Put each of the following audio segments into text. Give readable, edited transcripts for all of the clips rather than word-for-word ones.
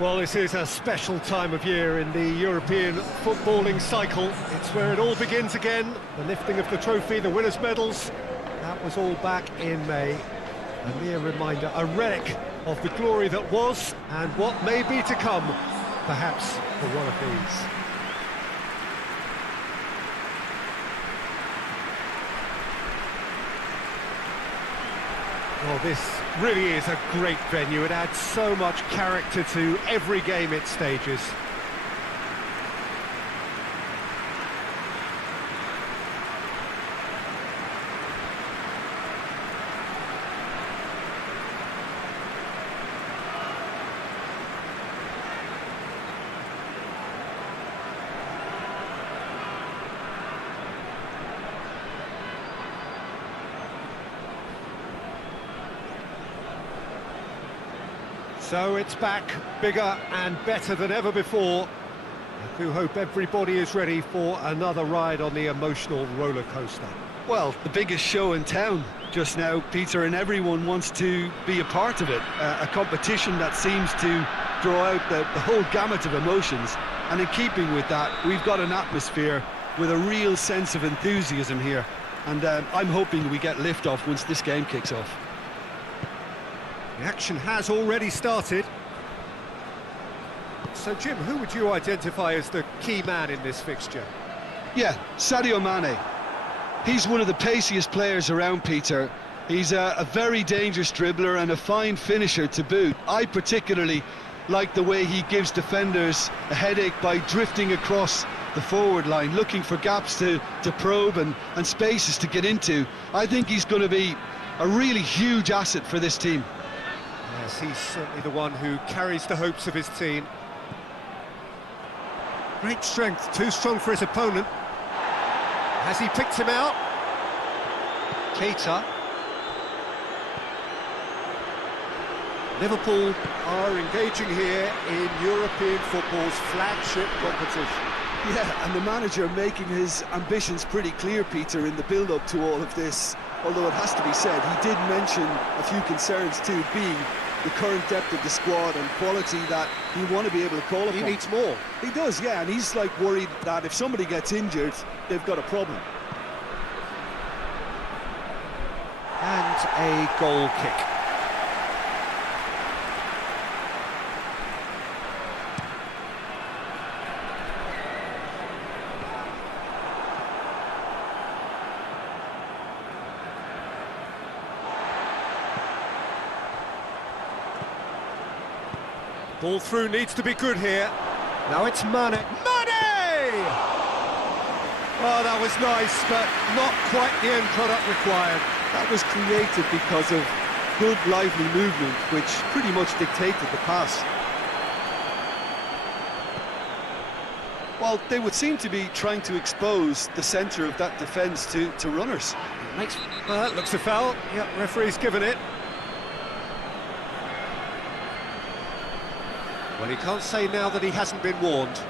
Well, this is a special time of year in the European footballing cycle. It's where it all begins again. The lifting of the trophy, the winners' medals. That was all back in May. A mere reminder, a relic of the glory that was and what may be to come, perhaps for one of these. Well, this really is a great venue. It adds so much character to every game it stages. So it's back, bigger and better than ever before. I do hope everybody is ready for another ride on the emotional roller coaster. Well, the biggest show in town just now, Peter, and everyone wants to be a part of it. A competition that seems to draw out the whole gamut of emotions. And in keeping with that, we've got an atmosphere with a real sense of enthusiasm here. And I'm hoping we get liftoff once this game kicks off. The action has already started. So, Jim, who would you identify as the key man in this fixture? Yeah, Sadio Mane. He's one of the paciest players around, Peter. He's a very dangerous dribbler and a fine finisher to boot. I particularly like the way he gives defenders a headache by drifting across the forward line, looking for gaps to probe and spaces to get into. I think he's going to be a really huge asset for this team. Yes, he's certainly the one who carries the hopes of his team. Great strength, too strong for his opponent. Has he picked him out? Keita. Liverpool are engaging here in European football's flagship competition. Yeah, and the manager making his ambitions pretty clear, Peter, in the build-up to all of this. Although it has to be said, he did mention a few concerns too, being the current depth of the squad and quality that he want to be able to call upon. He needs more. He does, yeah, and he's like worried that if somebody gets injured, they've got a problem. And a goal kick. Ball through needs to be good here. Now it's Mane. Mane! Oh, that was nice, but not quite the end product required. That was created because of good, lively movement, which pretty much dictated the pass. Well, they would seem to be trying to expose the centre of that defence to runners. Looks a foul. Yep, referee's given it. Well, he can't say now that he hasn't been warned.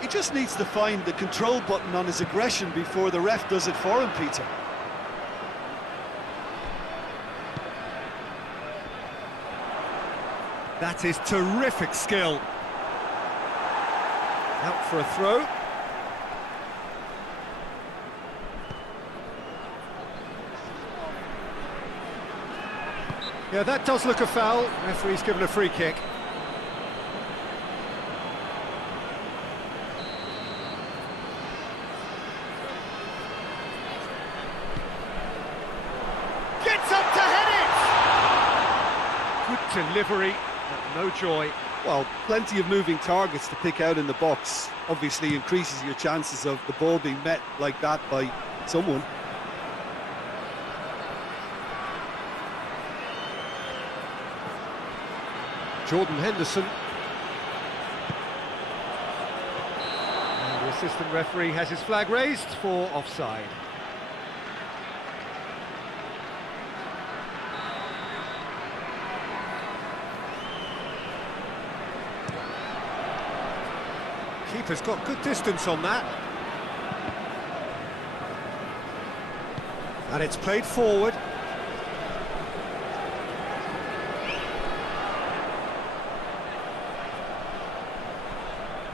He just needs to find the control button on his aggression before the ref does it for him, Peter. That is terrific skill. Out for a throw. Yeah, that does look a foul. Referee's given a free kick. Delivery, but no joy. Well, plenty of moving targets to pick out in the box. Obviously increases your chances of the ball being met like that by someone. Jordan Henderson. And the assistant referee has his flag raised for offside. Keeper's got good distance on that. And it's played forward.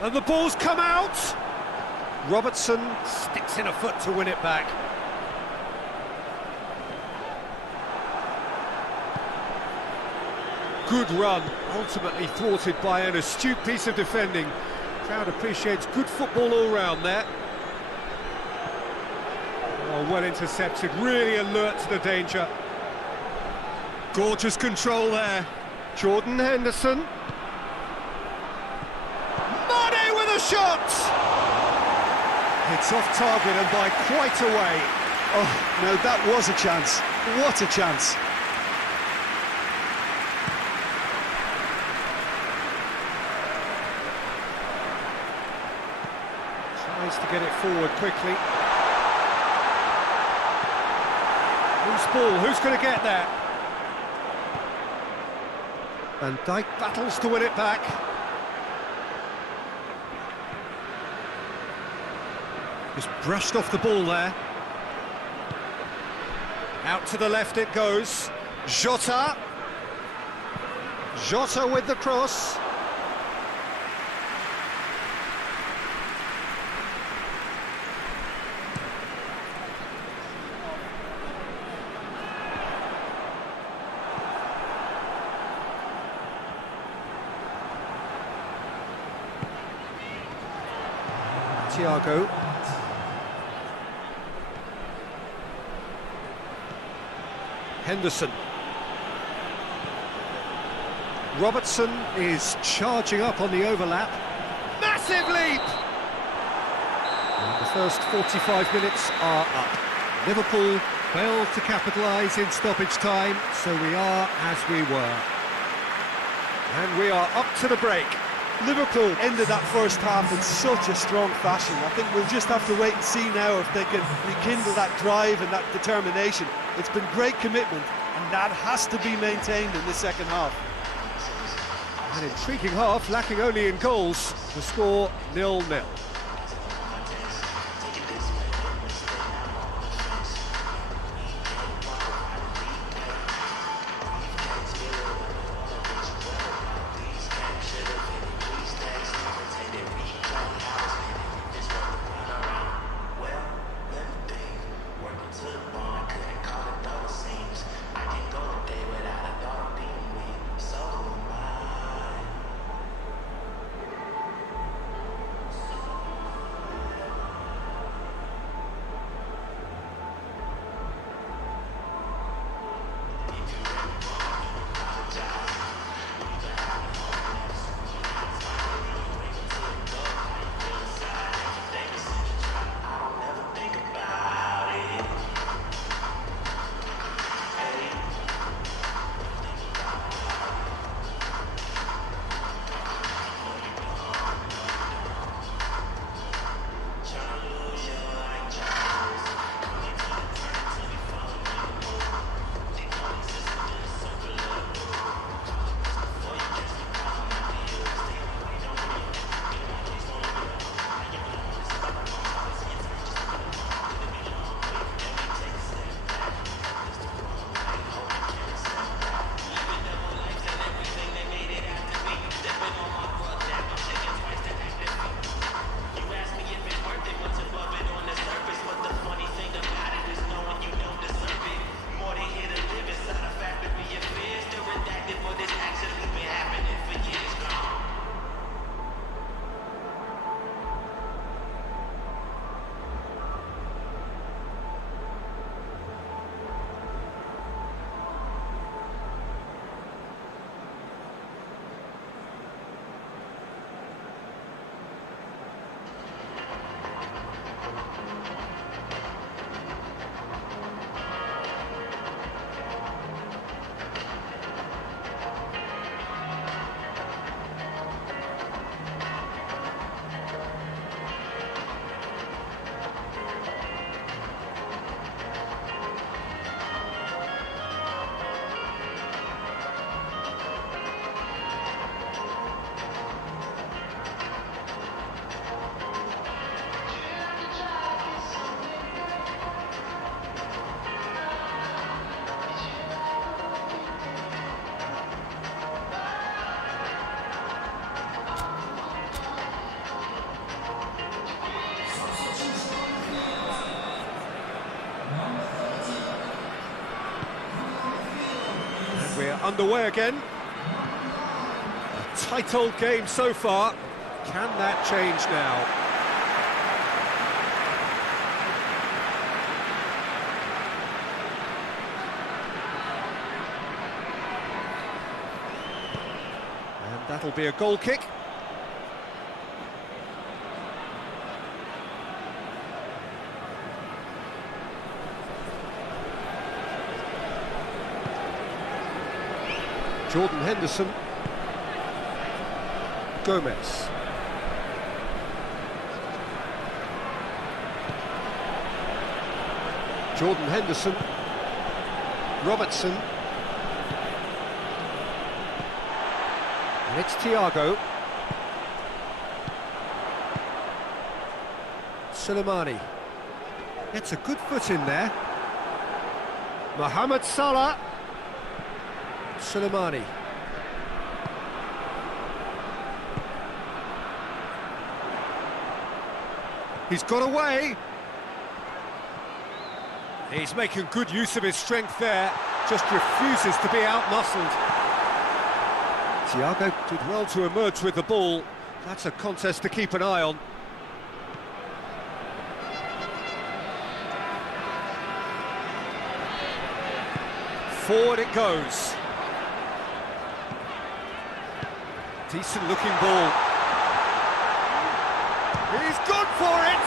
And the ball's come out. Robertson sticks in a foot to win it back. Good run, ultimately thwarted by an astute piece of defending. Crowd appreciates good football all round there. Oh, well intercepted, really alert to the danger. Gorgeous control there. Jordan Henderson. Mane with a shot! It's off target and by quite a way. Oh, no, that was a chance. What a chance. Tries to get it forward quickly. Loose ball, who's going to get that? Van Dijk battles to win it back. Just brushed off the ball there. Out to the left it goes. Jota. Jota with the cross. Thiago. Henderson. Robertson is charging up on the overlap. Massive leap! And the first 45 minutes are up. Liverpool failed to capitalise in stoppage time, so we are as we were. And we are up to the break. Liverpool ended that first half in such a strong fashion. I think we'll just have to wait and see now if they can rekindle that drive and that determination. It's been great commitment, and that has to be maintained in the second half. An intriguing half, lacking only in goals. The score 0-0. underway again. A tight old game so far. Can that change now? And that'll be a goal kick. Jordan Henderson. Gomez. Jordan Henderson. Robertson. And it's Thiago. Soleimani. Gets a good foot in there. Mohamed Salah. Soleimani. He's got away. He's making good use of his strength there, just refuses to be out-muscled. Thiago did well to emerge with the ball. That's a contest to keep an eye on. Forward it goes. Decent looking ball. He's gone for it!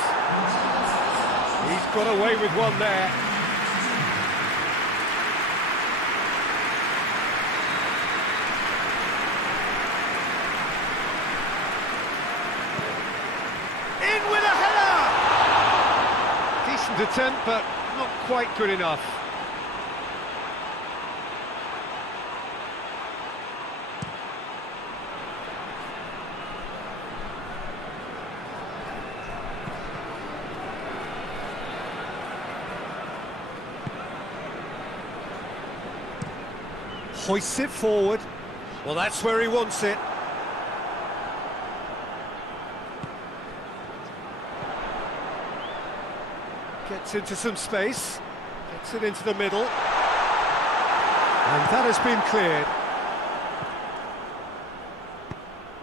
He's got away with one there. In with a header! Decent attempt, but not quite good enough. Hoists it forward. Well, that's where he wants it. Gets into some space. Gets it into the middle. And that has been cleared.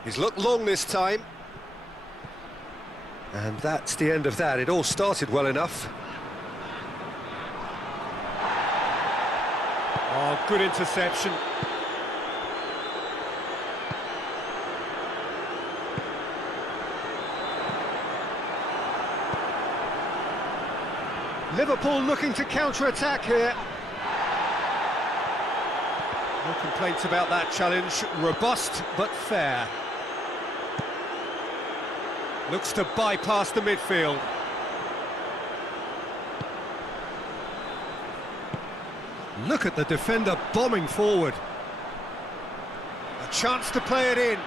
He's looked long this time. And that's the end of that. It all started well enough. Oh, good interception. Liverpool looking to counter-attack here. No complaints about that challenge. Robust but fair. Looks to bypass the midfield. Look at the defender bombing forward. A chance to play it in.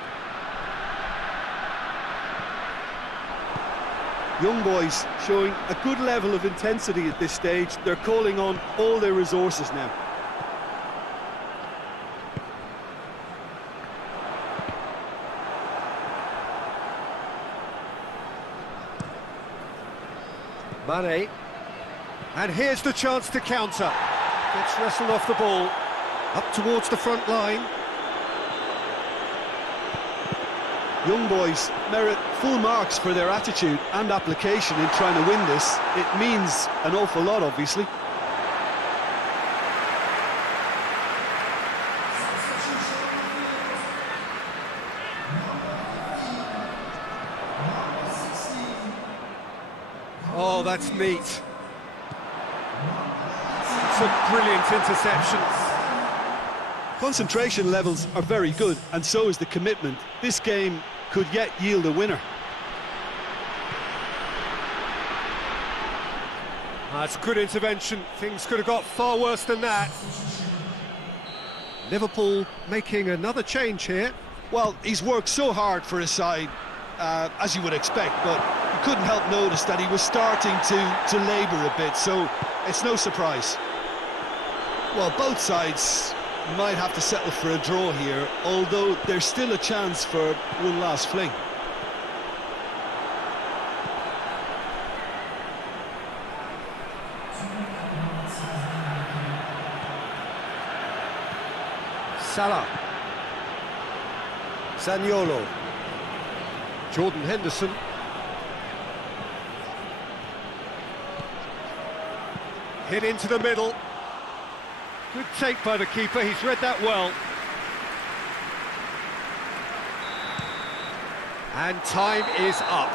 Young boys showing a good level of intensity at this stage. They're calling on all their resources now. Mane. And here's the chance to counter. Gets wrestled off the ball, up towards the front line. Young boys merit full marks for their attitude and application in trying to win this. It means an awful lot, obviously. Oh, that's neat. It's a brilliant interception. Concentration levels are very good, and so is the commitment. This game could yet yield a winner. That's good intervention. Things could have got far worse than that. Liverpool making another change here. Well, he's worked so hard for his side, as you would expect, but you couldn't help notice that he was starting to labour a bit, so it's no surprise. Well, both sides might have to settle for a draw here, although there's still a chance for one last fling. Salah. Zaniolo. Jordan Henderson. Hit into the middle. Good take by the keeper, he's read that well. And time is up.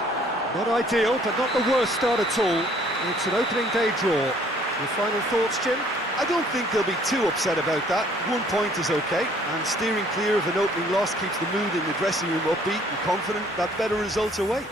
Not ideal, but not the worst start at all. It's an opening day draw. Your final thoughts, Jim? I don't think they'll be too upset about that. 1 point is okay, and steering clear of an opening loss keeps the mood in the dressing room upbeat and confident that better results await.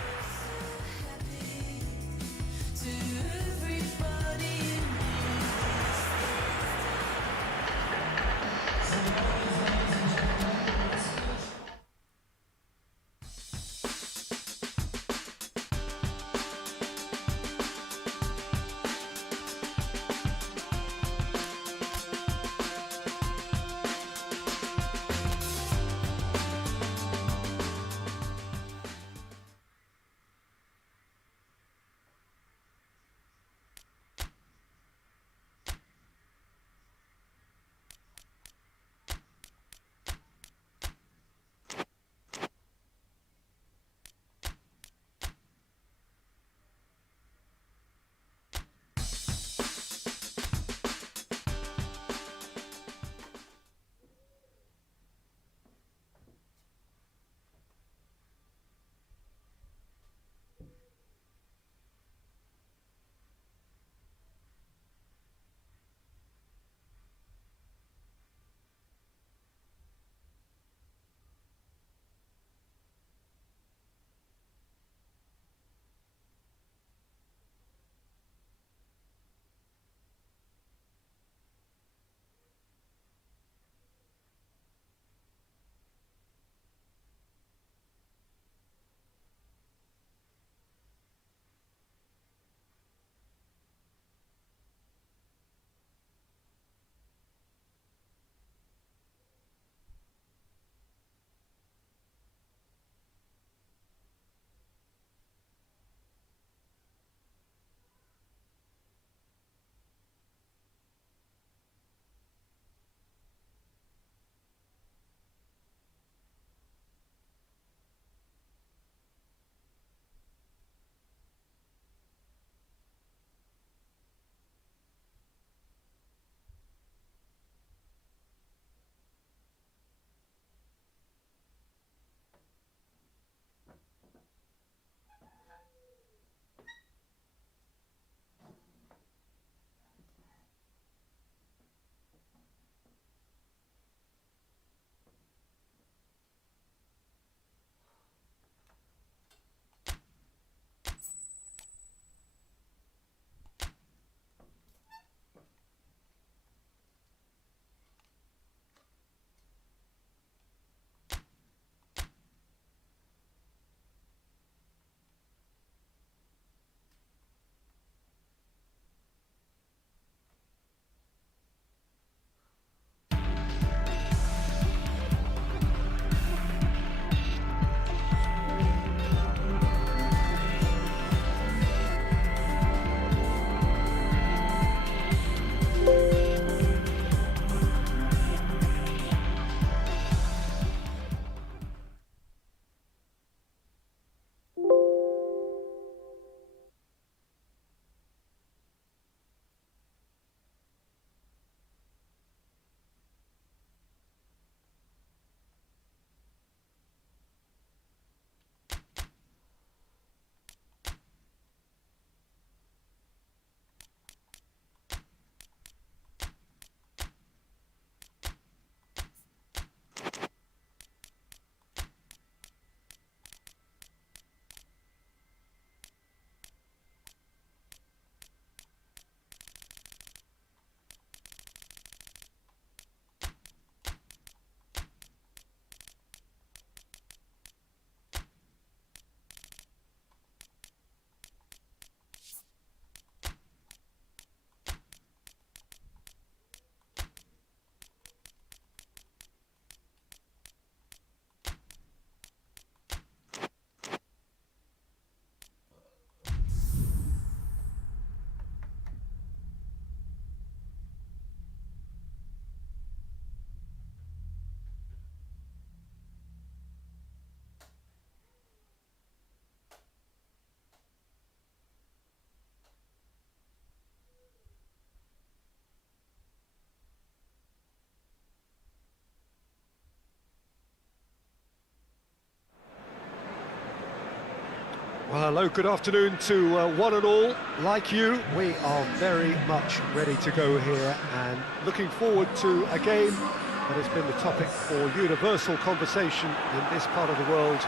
Well, hello, good afternoon to one and all. Like you, we are very much ready to go here and looking forward to a game that has been the topic for universal conversation in this part of the world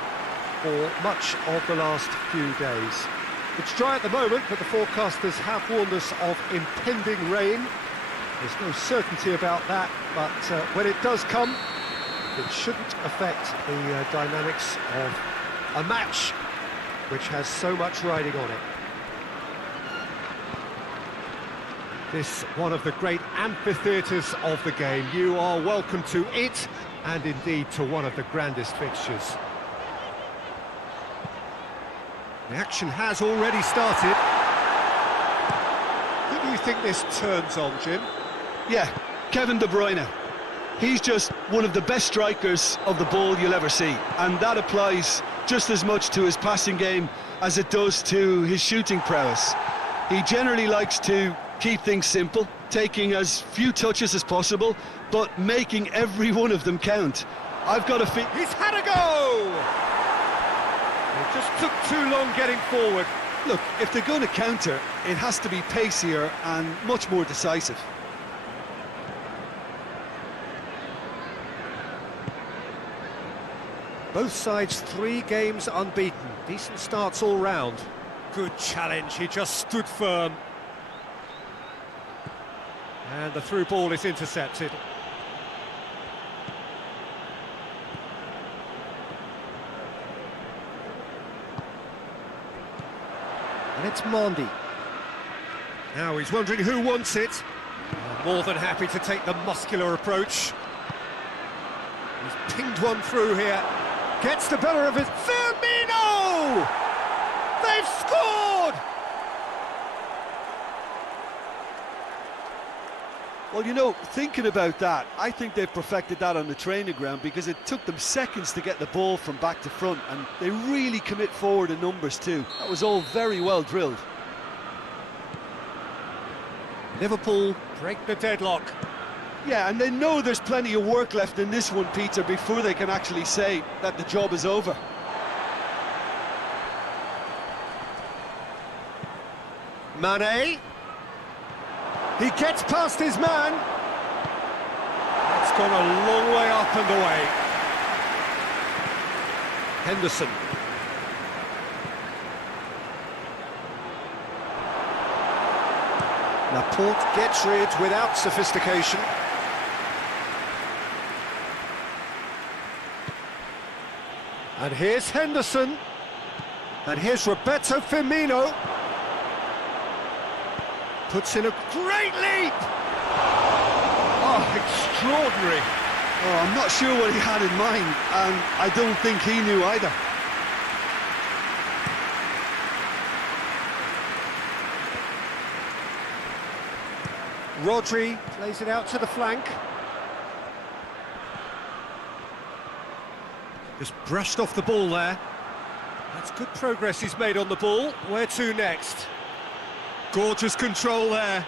for much of the last few days. It's dry at the moment, but the forecasters have warned us of impending rain. There's no certainty about that, but when it does come, it shouldn't affect the dynamics of a match which has so much riding on it. This one of the great amphitheatres of the game. You are welcome to it, and indeed to one of the grandest fixtures. The action has already started. Who do you think this turns on, Jim? Yeah, Kevin De Bruyne. He's just one of the best strikers of the ball you'll ever see, and that applies just as much to his passing game as it does to his shooting prowess. He generally likes to keep things simple, taking as few touches as possible, but making every one of them count. I've got a feel... He's had a go! It just took too long getting forward. Look, if they're going to counter, it has to be pacier and much more decisive. Both sides 3 games unbeaten. Decent starts all round. Good challenge, he just stood firm. And the through ball is intercepted. And it's Mondi. Now he's wondering who wants it. More than happy to take the muscular approach. He's pinged one through here. Gets the better of it. Firmino! They've scored! Well, you know, thinking about that, I think they've perfected that on the training ground because it took them seconds to get the ball from back to front, and they really commit forward in numbers too. That was all very well drilled. Liverpool break the deadlock. Yeah, and they know there's plenty of work left in this one, Peter, before they can actually say that the job is over. Mane. He gets past his man. It's gone a long way up and away. Henderson. Laporte gets rid without sophistication. And here's Henderson. And here's Roberto Firmino. Puts in a great leap! Oh, extraordinary. Oh, I'm not sure what he had in mind, and I don't think he knew either. Rodri plays it out to the flank. Just brushed off the ball there. That's good progress he's made on the ball. Where to next? Gorgeous control there.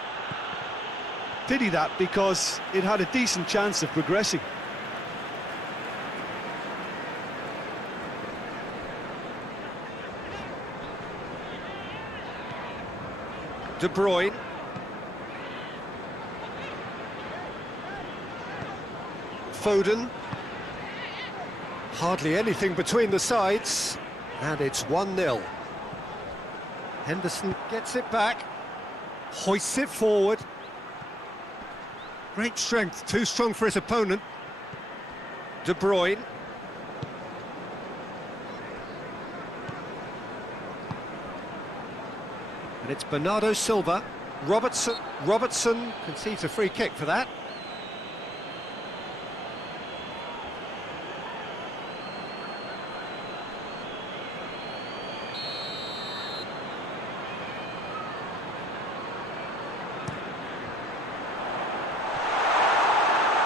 Pity that, because it had a decent chance of progressing. De Bruyne. Foden. Hardly anything between the sides. And it's 1-0. Henderson gets it back. Hoists it forward. Great strength, too strong for his opponent. De Bruyne. And it's Bernardo Silva. Robertson concedes a free kick for that.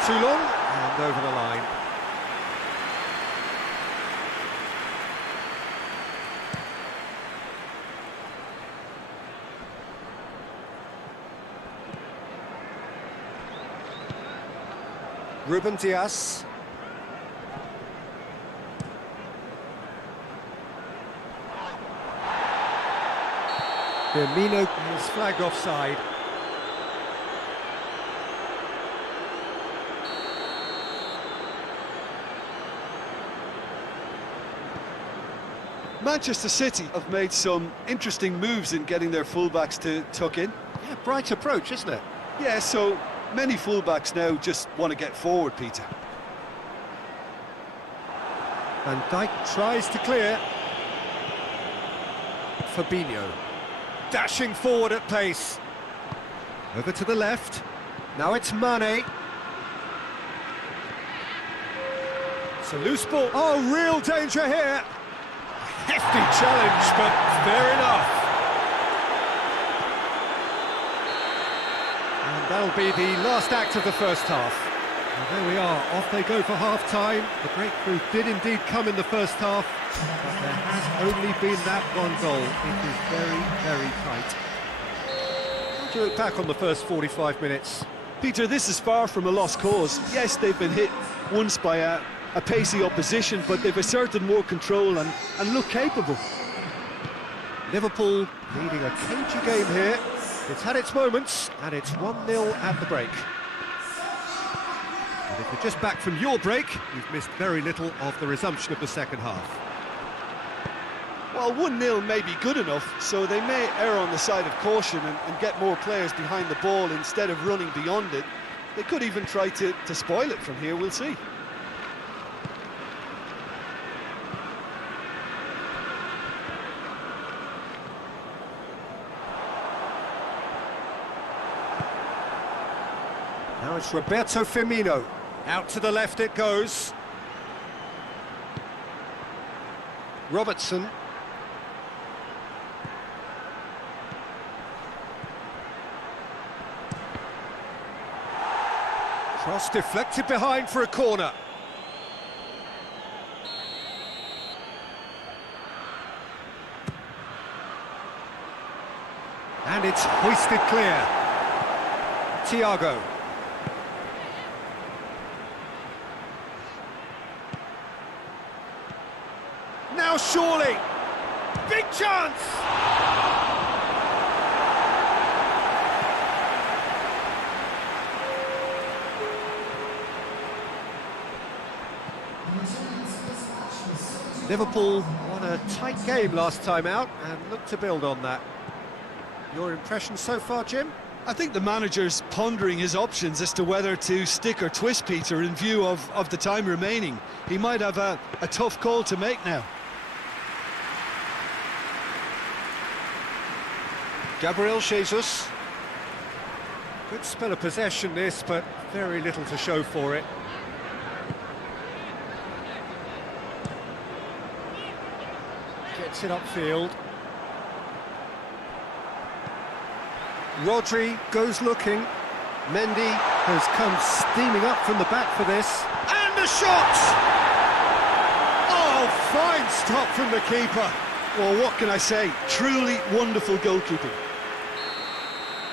Too long, and over the line. Ruben Dias. Firmino is flagged offside. Manchester City have made some interesting moves in getting their fullbacks to tuck in. Yeah, bright approach, isn't it? Yeah, so many fullbacks now just want to get forward, Peter. Van Dijk tries to clear. Fabinho dashing forward at pace. Over to the left. Now it's Mane. It's a loose ball. Oh, real danger here. Hefty challenge, but fair enough. And that'll be the last act of the first half. And there we are, off they go for half-time. The breakthrough did indeed come in the first half, but there has only been that one goal. It is very, very tight. How do you look back on the first 45 minutes? Peter, this is far from a lost cause. Yes, they've been hit once by a pacey opposition, but they've asserted more control and look capable. Liverpool leading a cagey game here. It's had its moments, and it's 1-0 at the break. And if you're just back from your break, you've missed very little of the resumption of the second half. Well, 1-0 may be good enough, so they may err on the side of caution and get more players behind the ball instead of running beyond it. They could even try to spoil it from here, we'll see. Now it's Roberto Firmino. Out to the left it goes. Robertson. Cross deflected behind for a corner. And it's hoisted clear. Thiago. Now surely, big chance! Liverpool won a tight game last time out and look to build on that. Your impression so far, Jim? I think the manager's pondering his options as to whether to stick or twist Peter in view of the time remaining. He might have a tough call to make now. Gabriel Jesus. Good spell of possession this, but very little to show for it. Gets it upfield. Rodri goes looking. Mendy has come steaming up from the back for this. And a shot! Oh, fine stop from the keeper. Well, what can I say? Truly wonderful goalkeeping.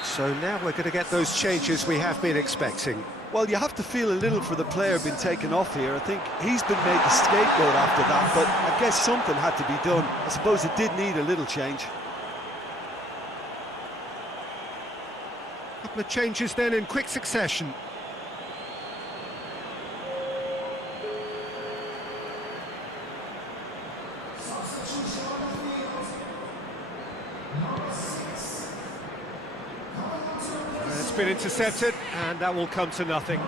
So now we're going to get those changes we have been expecting. Well, you have to feel a little for the player being taken off here. I think he's been made the scapegoat after that, but I guess something had to be done. I suppose it did need a little change. Couple of changes then in quick succession. It's been intercepted, and that will come to nothing.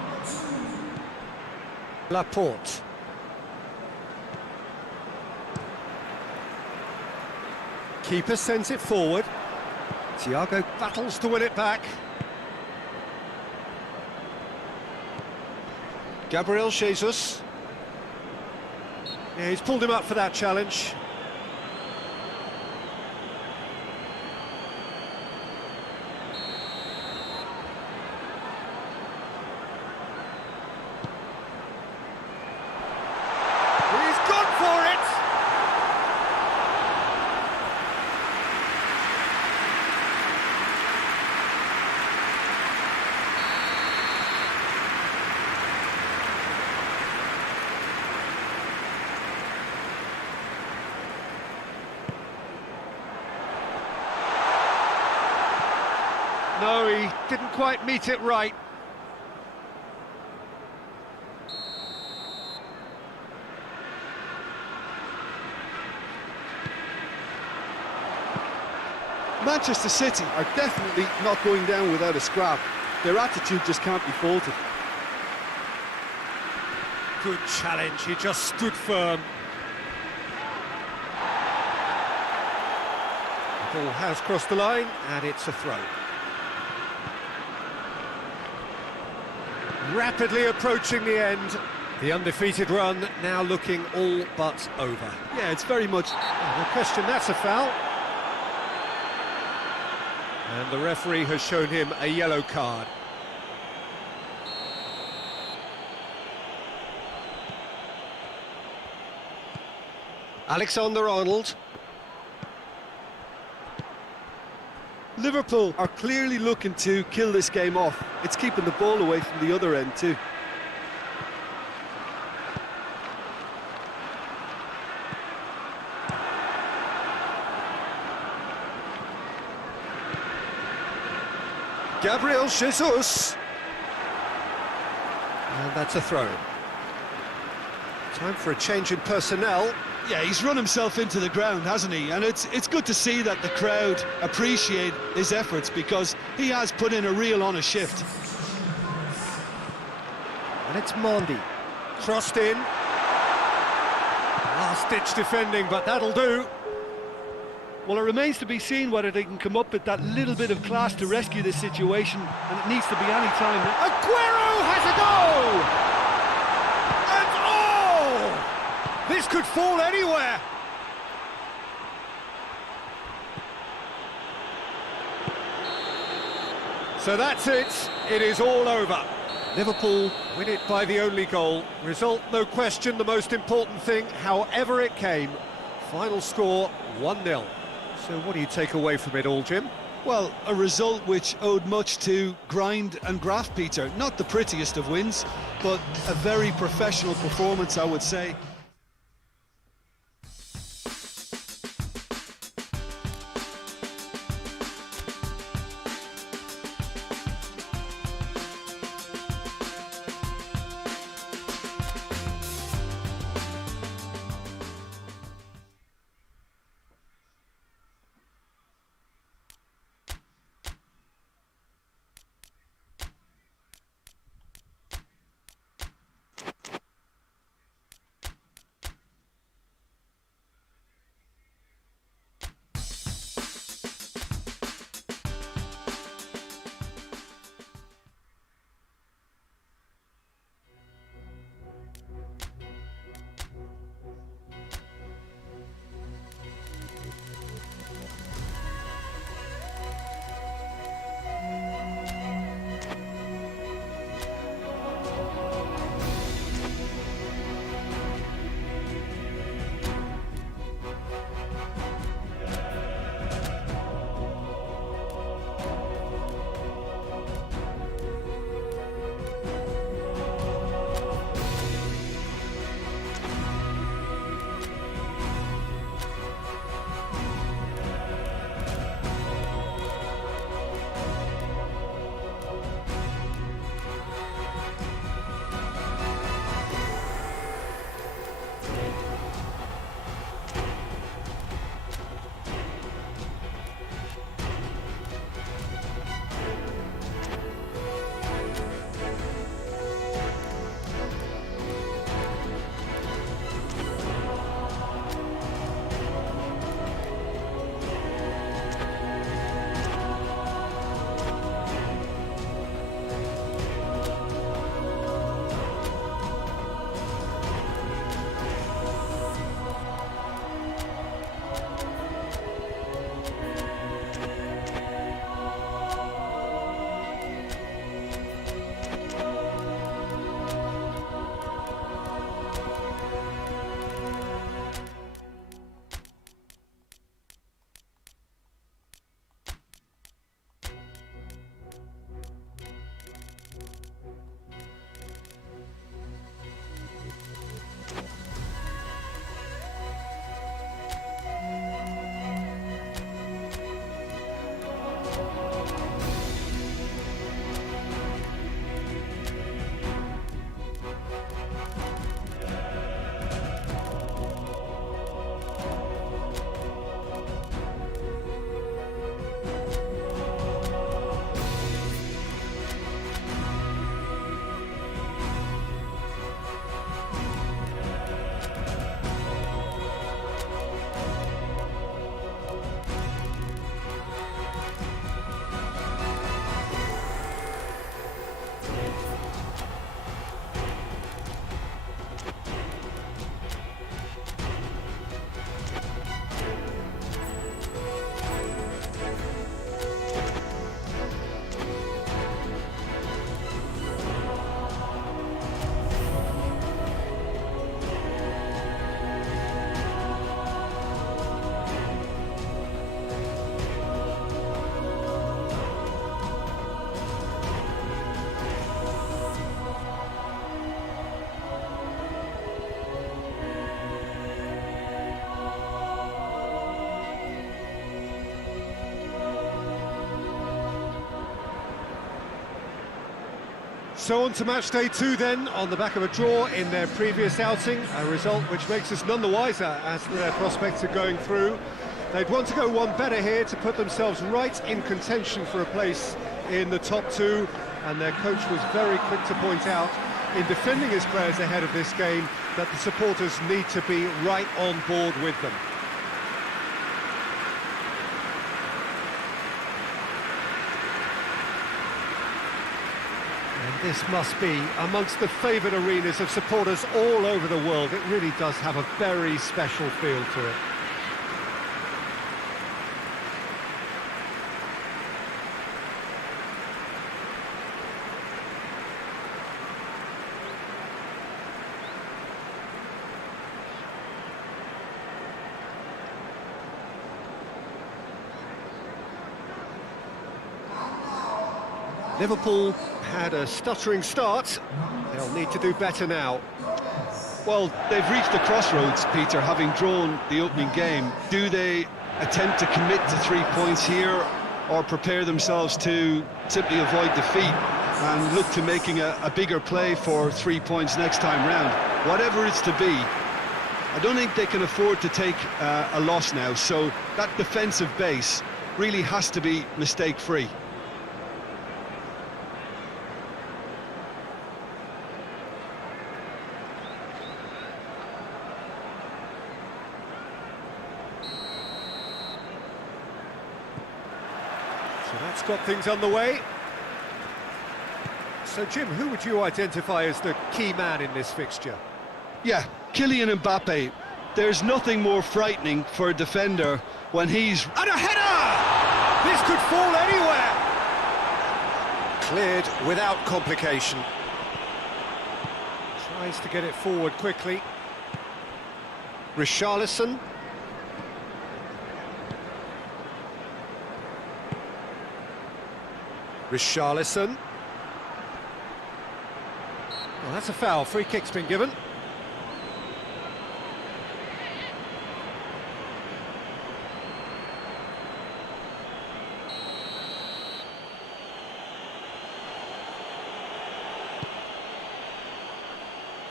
Laporte. Keeper sends it forward. Thiago battles to win it back. Gabriel Jesus. Yeah, he's pulled him up for that challenge. He's gone for it! No, he didn't quite meet it right. Manchester City are definitely not going down without a scrap. Their attitude just can't be faulted. Good challenge, he just stood firm. The ball has crossed the line, and it's a throw. Rapidly approaching the end. The undefeated run now looking all but over. Yeah, it's very much... No question, that's a foul. And the referee has shown him a yellow card. Alexander-Arnold. Liverpool are clearly looking to kill this game off. It's keeping the ball away from the other end too. Gabriel Jesus. And that's a throw. Time for a change in personnel. Yeah, he's run himself into the ground, hasn't he? And it's good to see that the crowd appreciate his efforts, because he has put in a real honest shift. And it's Mondi. Crossed in. Last-ditch defending, but that'll do. Well, it remains to be seen whether they can come up with that little bit of class to rescue this situation, and it needs to be any time. Aguero has a goal! This could fall anywhere. So that's it. It is all over. Liverpool win it by the only goal. Result, no question, the most important thing, however it came. Final score, 1-0. So what do you take away from it all, Jim? Well, a result which owed much to grind and graft, Peter. Not the prettiest of wins, but a very professional performance, I would say. So on to match day 2 then, on the back of a draw in their previous outing, a result which makes us none the wiser as to their prospects of going through. They'd want to go one better here to put themselves right in contention for a place in the top 2, and their coach was very quick to point out, in defending his players ahead of this game, that the supporters need to be right on board with them. And this must be amongst the favoured arenas of supporters all over the world. It really does have a very special feel to it. Liverpool had a stuttering start. They'll need to do better now. Well, they've reached the crossroads, Peter, having drawn the opening game. Do they attempt to commit to 3 points here, or prepare themselves to simply avoid defeat and look to making a bigger play for 3 points next time round? Whatever it's to be, I don't think they can afford to take a loss now, so that defensive base really has to be mistake-free. So that's got things on the way. So, Jim, who would you identify as the key man in this fixture? Yeah, Kylian Mbappe. There's nothing more frightening for a defender when he's... And a header! This could fall anywhere! Cleared without complication. Tries to get it forward quickly. Richarlison. Richarlison. Well, that's a foul. Free kick's been given.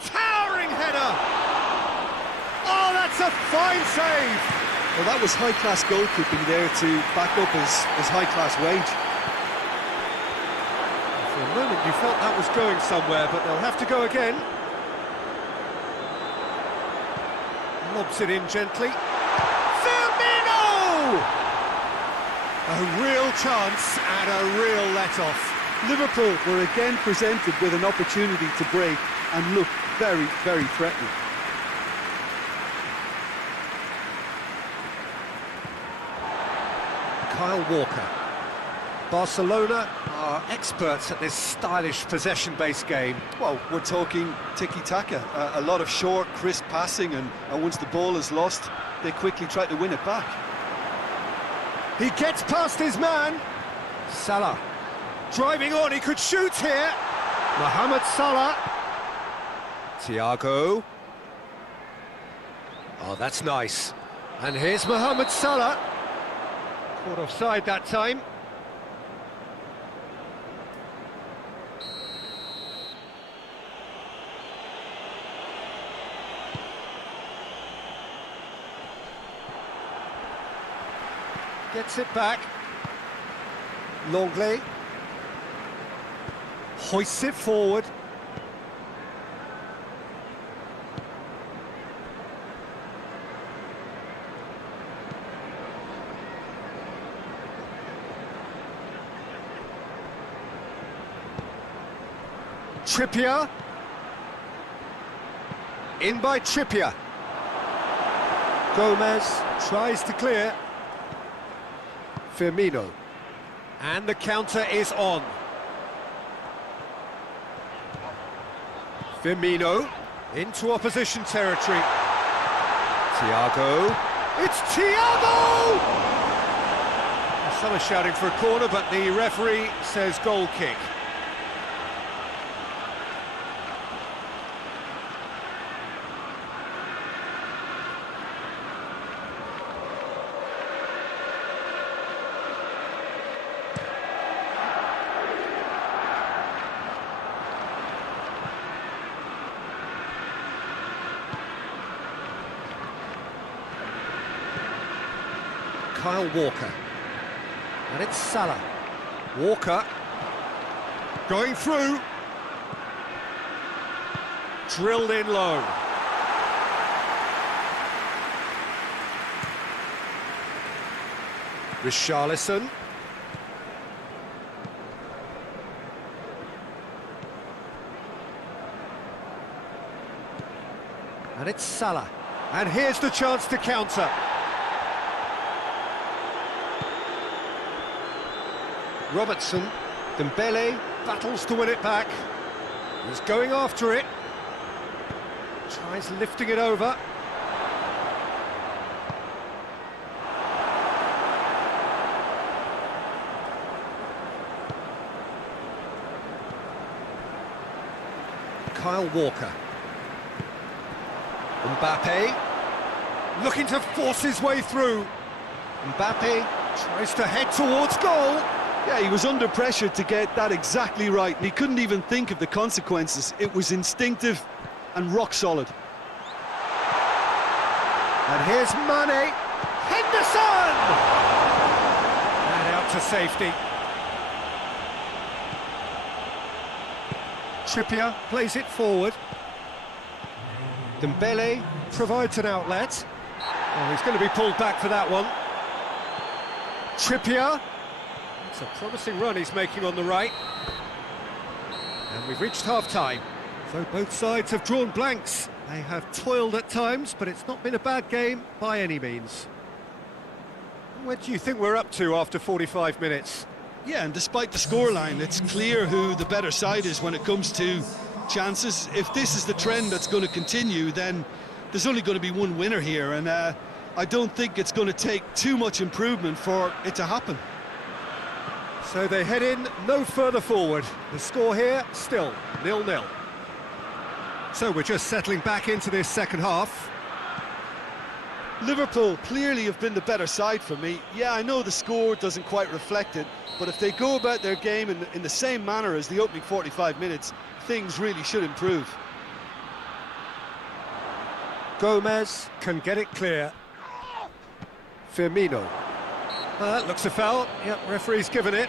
Towering header! Oh, that's a fine save! Well, that was high-class goalkeeping there to back up his high-class wage. For a moment you felt that was going somewhere, but they'll have to go again. Lobs it in gently. Firmino! A real chance and a real let-off. Liverpool were again presented with an opportunity to break and looked very, very threatening. Kyle Walker. Barcelona are experts at this stylish possession-based game. Well, we're talking tiki-taka, a lot of short, crisp passing, and once the ball is lost, they quickly try to win it back. He gets past his man. Salah driving on, he could shoot here. Mohamed Salah. Thiago. Oh, that's nice. And here's Mohamed Salah. Caught offside that time. Gets it back. Longley. Hoists it forward. Trippier. In by Trippier. Gomez tries to clear. Firmino. And the counter is on. Firmino into opposition territory. Thiago. It's Thiago! Some are shouting for a corner, but the referee says goal kick. Kyle Walker. And it's Salah. Walker. Going through. Drilled in low. Richarlison. And it's Salah. And here's the chance to counter. Robertson. Dembele battles to win it back. He's going after it. Tries lifting it over. Kyle Walker. Mbappe, looking to force his way through. Mbappe tries to head towards goal. Yeah, he was under pressure to get that exactly right, and he couldn't even think of the consequences. It was instinctive and rock solid. And here's Mane. Henderson! And out to safety. Trippier plays it forward. Dembele provides an outlet. Oh, he's going to be pulled back for that one. Trippier. It's a promising run he's making on the right. And we've reached half-time. So both sides have drawn blanks. They have toiled at times, but it's not been a bad game by any means. Where do you think we're up to after 45 minutes? Yeah, and despite the scoreline, it's clear who the better side is when it comes to chances. If this is the trend that's going to continue, then there's only going to be one winner here, and I don't think it's going to take too much improvement for it to happen. So they head in no further forward. The score here, still 0-0. So we're just settling back into this second half. Liverpool clearly have been the better side for me. Yeah, I know the score doesn't quite reflect it, but if they go about their game in the same manner as the opening 45 minutes, things really should improve. Gomez can get it clear. Firmino. Looks a foul. Yep, referee's given it.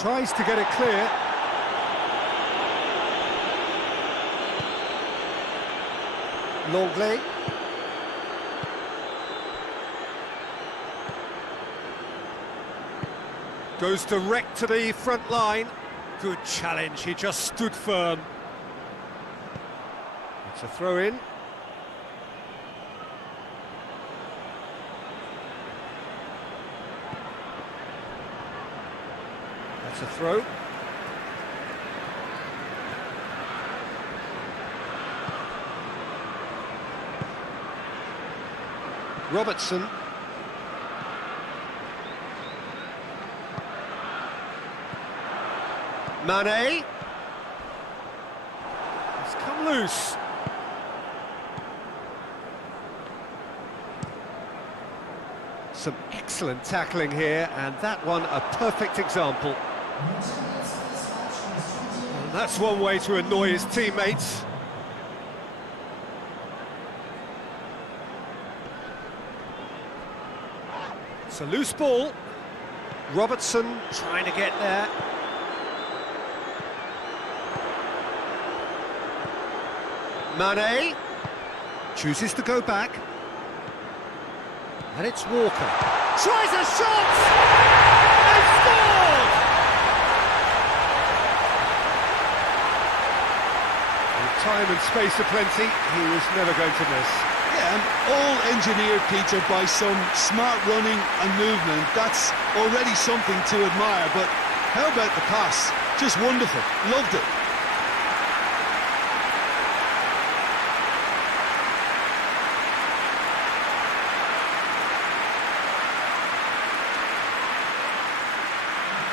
Tries to get it clear. Longley. Goes direct to the front line. Good challenge, he just stood firm. It's a throw-in. That's a throw. Robertson. Mane. It's come loose. Some excellent tackling here, and that one a perfect example. And that's one way to annoy his teammates. It's a loose ball. Robertson trying to get there. Mane chooses to go back. And it's Walker. Tries a shot! They scored! With time and space aplenty, he was never going to miss. Yeah, and all engineered, Peter, by some smart running and movement. That's already something to admire, but how about the pass? Just wonderful. Loved it.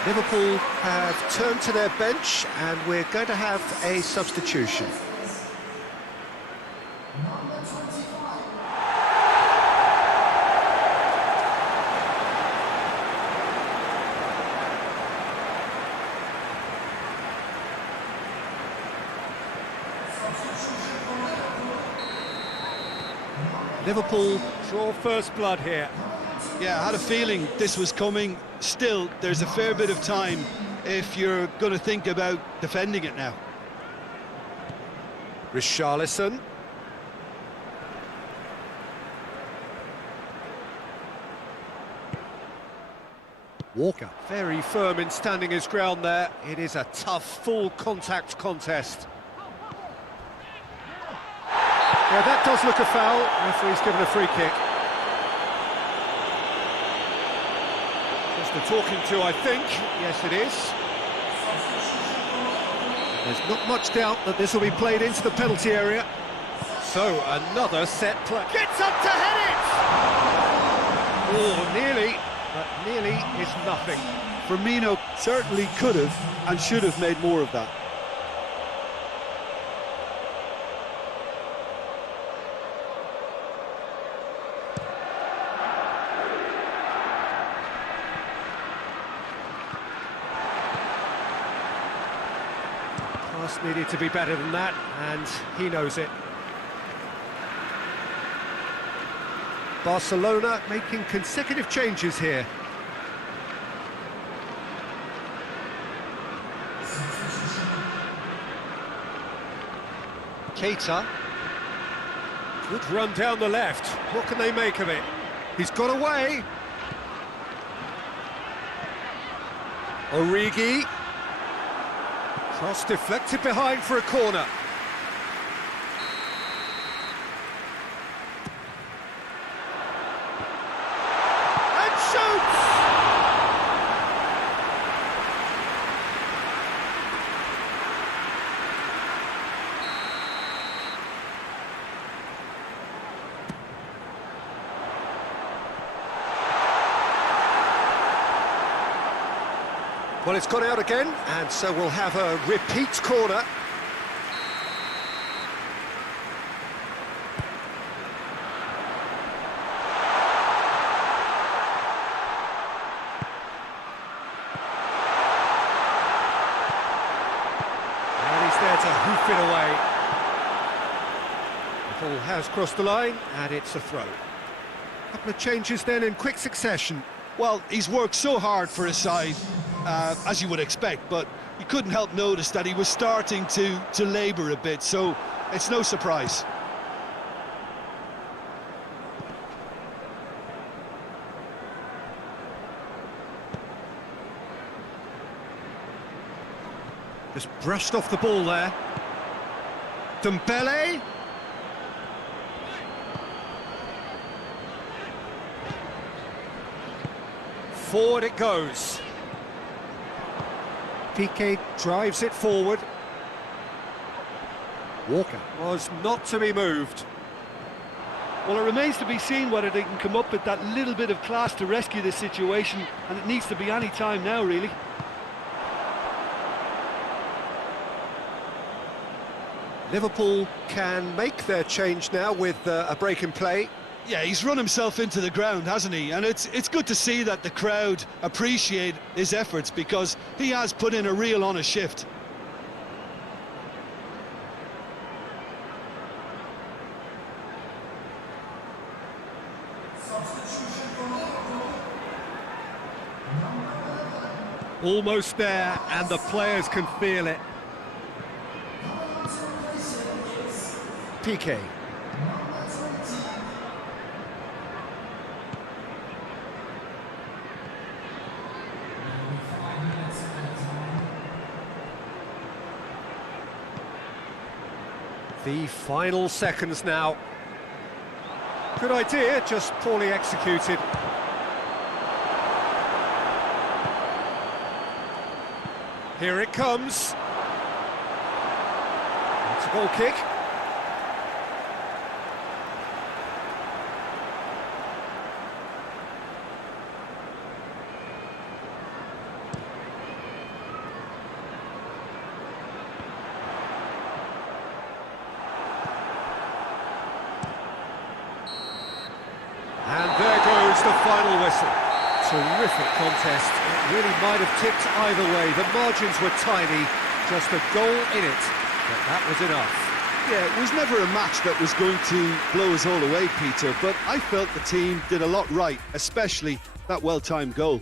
Liverpool have turned to their bench, and we're going to have a substitution. Liverpool draw first blood here. Yeah, I had a feeling this was coming. Still, there's a fair bit of time if you're going to think about defending it now. Richarlison. Walker, very firm in standing his ground there. It is a tough, full contact contest. Yeah, that does look a foul. Referee's given a free kick. Just a talking to, I think. Yes, it is. There's not much doubt that this will be played into the penalty area. So, another set play. Gets up to head it! Oh, nearly, but nearly is nothing. Firmino certainly could have and should have made more of that. Pass needed to be better than that, and he knows it. Barcelona making consecutive changes here. Keita. Good run down the left. What can they make of it? He's got away. Origi. Cross deflected behind for a corner. And shoots! Well, it's gone out again, and so we'll have a repeat corner. And he's there to hoof it away. The ball has crossed the line, and it's a throw. A couple of changes then in quick succession. Well, he's worked so hard for his side, as you would expect, but you couldn't help notice that he was starting to labour a bit, so it's no surprise. Just brushed off the ball there. Dembele. Forward it goes. Piqué drives it forward. Walker was not to be moved. Well, it remains to be seen whether they can come up with that little bit of class to rescue this situation, and it needs to be any time now, really. Liverpool can make their change now with a break in play. Yeah, he's run himself into the ground, hasn't he? And it's good to see that the crowd appreciate his efforts, because he has put in a real honest shift. Almost there, and the players can feel it. Piqué. The final seconds now. Good idea, just poorly executed. Here it comes. It's a goal kick. And there goes the final whistle. Terrific contest. It really might have tipped either way. The margins were tiny, just a goal in it, but that was enough. Yeah, it was never a match that was going to blow us all away, Peter, but I felt the team did a lot right, especially that well-timed goal.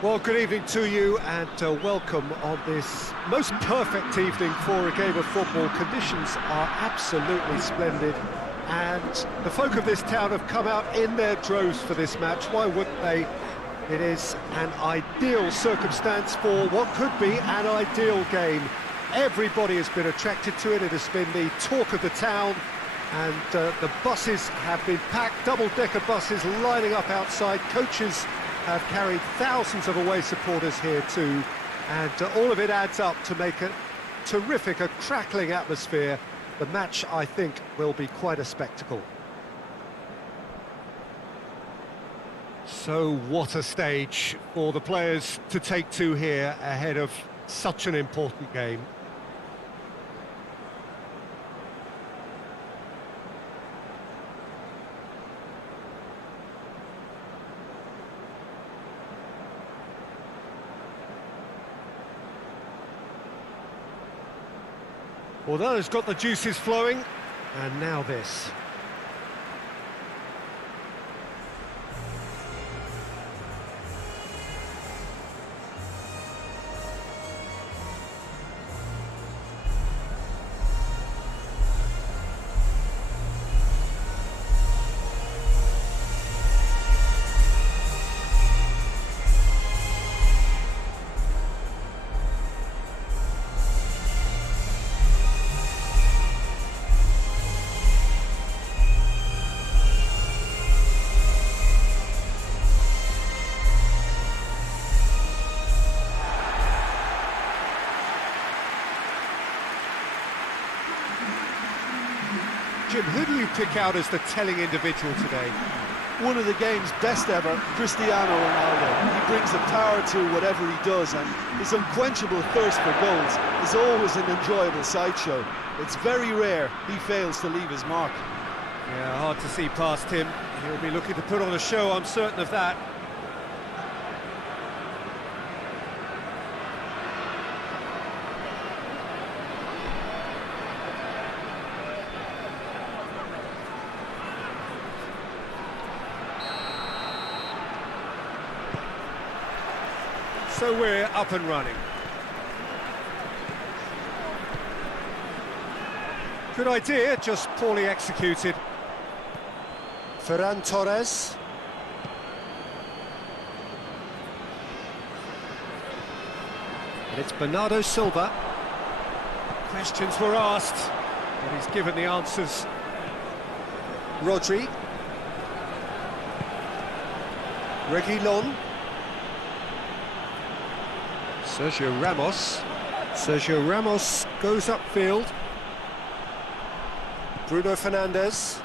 Well, good evening to you and welcome on this most perfect evening for a game of football. Conditions are absolutely splendid and the folk of this town have come out in their droves for this match. Why wouldn't they? It is an ideal circumstance for what could be an ideal game. Everybody has been attracted to it. It has been the talk of the town and the buses have been packed, double-decker buses lining up outside. Coaches have carried thousands of away supporters here too, and all of it adds up to make a terrific, a crackling atmosphere. The match, I think, will be quite a spectacle. So what a stage for the players to take to here ahead of such an important game. Well, that has got the juices flowing, and now this. Jim, who do you pick out as the telling individual today? One of the game's best ever, Cristiano Ronaldo. He brings the power to whatever he does, and his unquenchable thirst for goals is always an enjoyable sideshow. It's very rare he fails to leave his mark. Yeah, hard to see past him. He'll be looking to put on a show, I'm certain of that. So we're up and running. Good idea, just poorly executed. Ferran Torres. And it's Bernardo Silva. Questions were asked, but he's given the answers. Rodri. Reguilon. Sergio Ramos. Sergio Ramos goes upfield. Bruno Fernandes.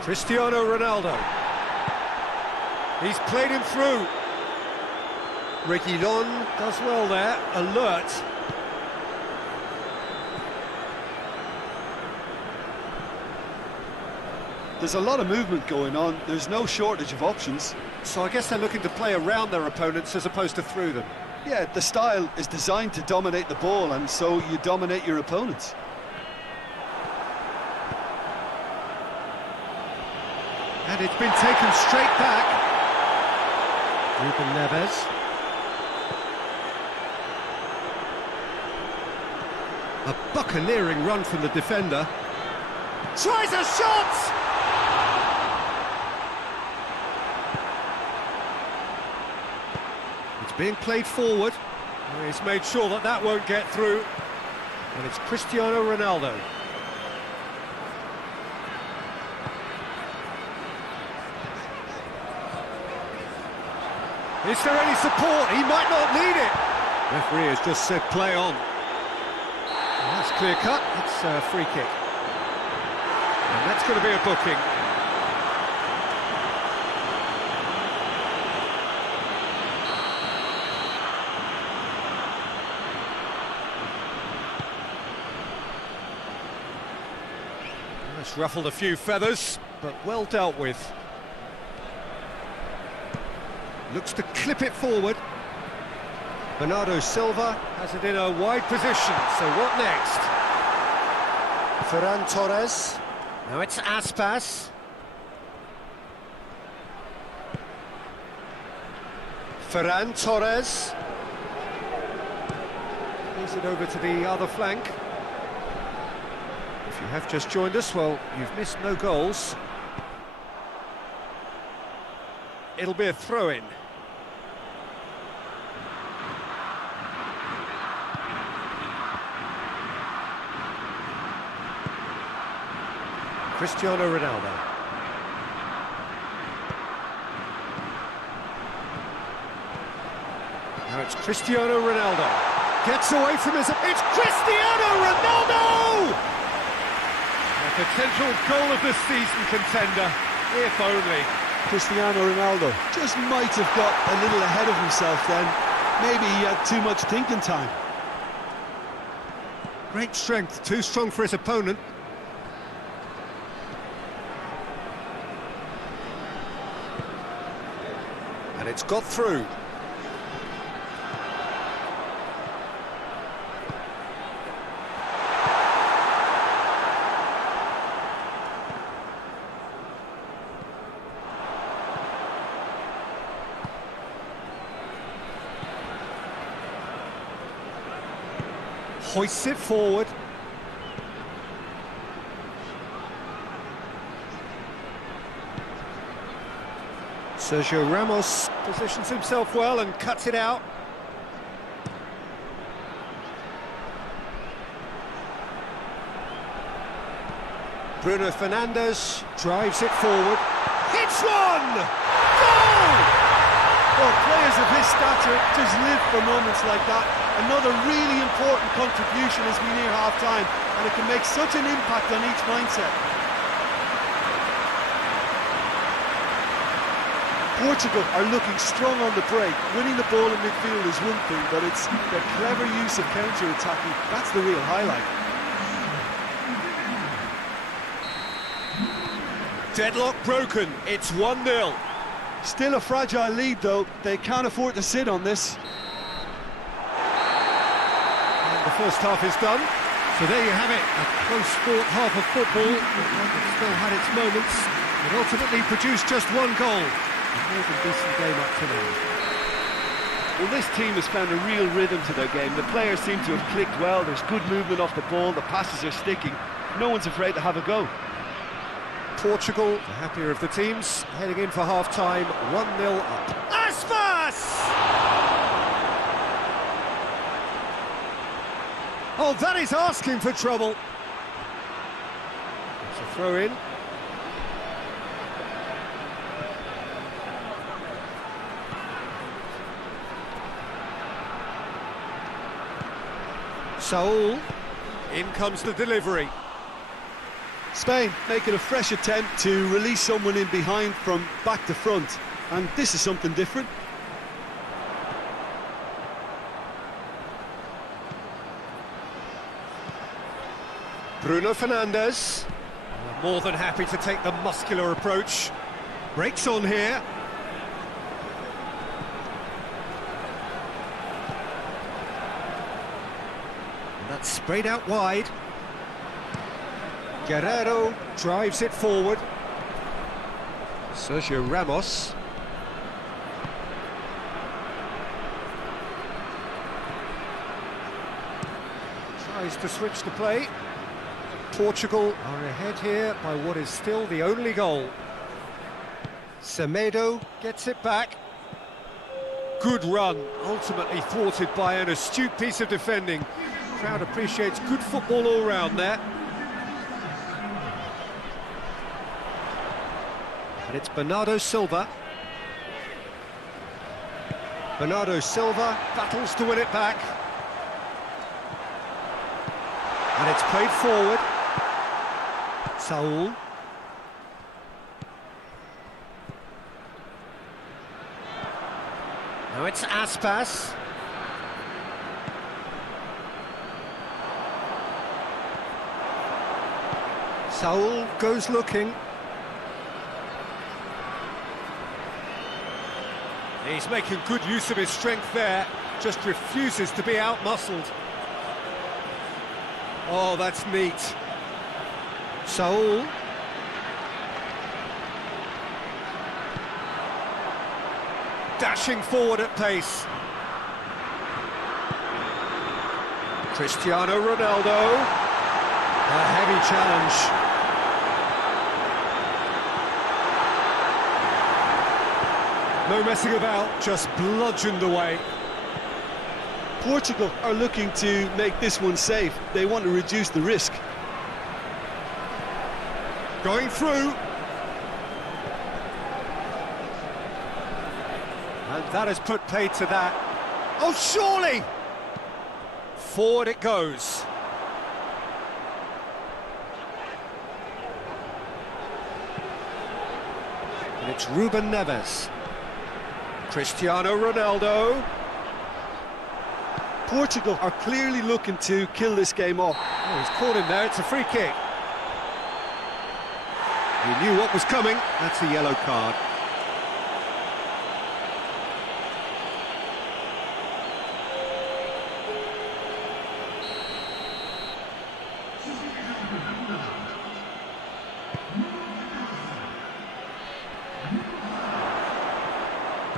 Cristiano Ronaldo. He's played him through. Reguilon. Does well there, alert. There's a lot of movement going on. There's no shortage of options. So I guess they're looking to play around their opponents as opposed to through them. Yeah, the style is designed to dominate the ball, and so you dominate your opponents. And it's been taken straight back. Ruben Neves. A buccaneering run from the defender. Tries a shot! It's being played forward. He's made sure that that won't get through. And it's Cristiano Ronaldo. Is there any support? He might not need it. Referee has just said play on. Well, that's clear cut. It's a free kick. And that's going to be a booking. That's ruffled a few feathers, but well dealt with. Looks to clip it forward. Bernardo Silva has it in a wide position, so what next? Ferran Torres. Now it's Aspas. Ferran Torres. Plays it over to the other flank. If you have just joined us, well, you've missed no goals. It'll be a throw-in. Cristiano Ronaldo. Now it's Cristiano Ronaldo. Gets away from his... It's Cristiano Ronaldo! A potential goal of the season contender, if only. Cristiano Ronaldo just might have got a little ahead of himself then. Maybe he had too much thinking time. Great strength, too strong for his opponent. And it's got through. Hoists it forward. Sergio Ramos positions himself well and cuts it out. Bruno Fernandes drives it forward. Hits one! Goal! Well, players of his stature just live for moments like that. Another really important contribution as we near half-time, and it can make such an impact on each mindset. Portugal are looking strong on the break. Winning the ball in midfield is one thing, but it's their clever use of counter-attacking. That's the real highlight. Deadlock broken, it's 1-0. Still a fragile lead, though. They can't afford to sit on this. And the first half is done. So there you have it, a close-fought half of football. It still had its moments. It ultimately produced just one goal. A more than decent game up to now. Well, this team has found a real rhythm to their game. The players seem to have clicked well. There's good movement off the ball. The passes are sticking. No one's afraid to have a go. Portugal, the happier of the teams, heading in for half-time, 1-0 up. Aspas! Oh, that is asking for trouble. It's a throw-in. Saul, in comes the delivery. Spain making a fresh attempt to release someone in behind from back to front, and this is something different. Bruno Fernandes, more than happy to take the muscular approach. Breaks on here. And that's sprayed out wide. Guerrero drives it forward. Sergio Ramos. Tries to switch the play. Portugal are ahead here by what is still the only goal. Semedo gets it back. Good run, ultimately thwarted by an astute piece of defending. Crowd appreciates good football all round there. And it's Bernardo Silva. Bernardo Silva battles to win it back. And it's played forward. Saul. Now it's Aspas. Saul goes looking. He's making good use of his strength there, just refuses to be out-muscled. Oh, that's neat. Saul. Dashing forward at pace. Cristiano Ronaldo. A heavy challenge. No messing about, just bludgeoned away. Portugal are looking to make this one safe. They want to reduce the risk. Going through. And that has put paid to that. Oh, surely! Forward it goes. And it's Ruben Neves. Cristiano Ronaldo. Portugal are clearly looking to kill this game off. Oh, he's caught him there, it's a free kick. He knew what was coming, that's a yellow card.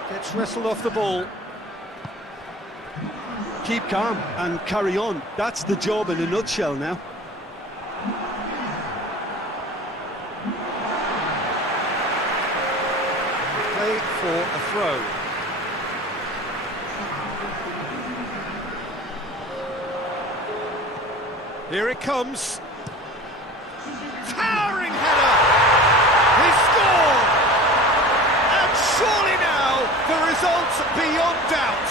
Gets wrestled off the ball. Keep calm and carry on. That's the job in a nutshell now. Play for a throw. Here it comes. Towering header! He scored! And surely now the result beyond doubt.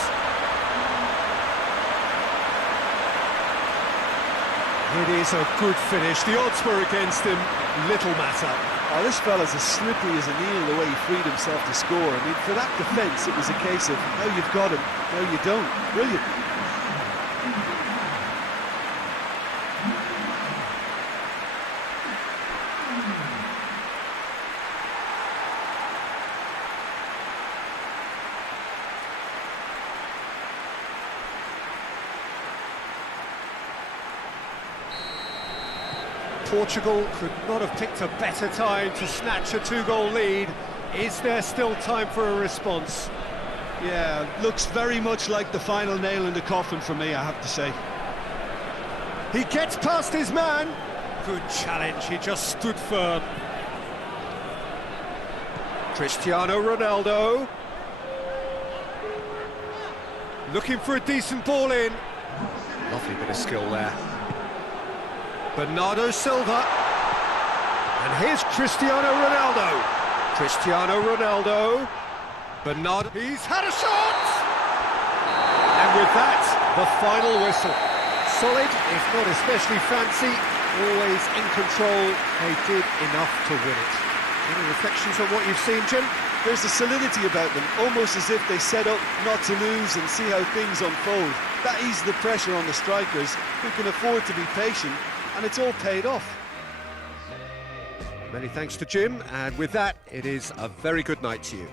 It is a good finish. The odds were against him, little matter. Oh, this fella's as slippery as an eel the way he freed himself to score. I mean, for that defence, it was a case of, now you've got him, now you don't. Brilliant. Portugal could not have picked a better time to snatch a two-goal lead. Is there still time for a response? Yeah, looks very much like the final nail in the coffin for me, I have to say. He gets past his man. Good challenge, he just stood firm. Cristiano Ronaldo. Looking for a decent ball in. Lovely bit of skill there. Bernardo Silva. And here's Cristiano Ronaldo. Cristiano Ronaldo. Bernardo. He's had a shot! And with that, the final whistle. Solid, if not especially fancy, always in control. They did enough to win it. Any reflections on what you've seen, Jim? There's a solidity about them, almost as if they set up not to lose and see how things unfold. That eases the pressure on the strikers, who can afford to be patient, and it's all paid off. Many thanks to Jim, and with that, it is a very good night to you.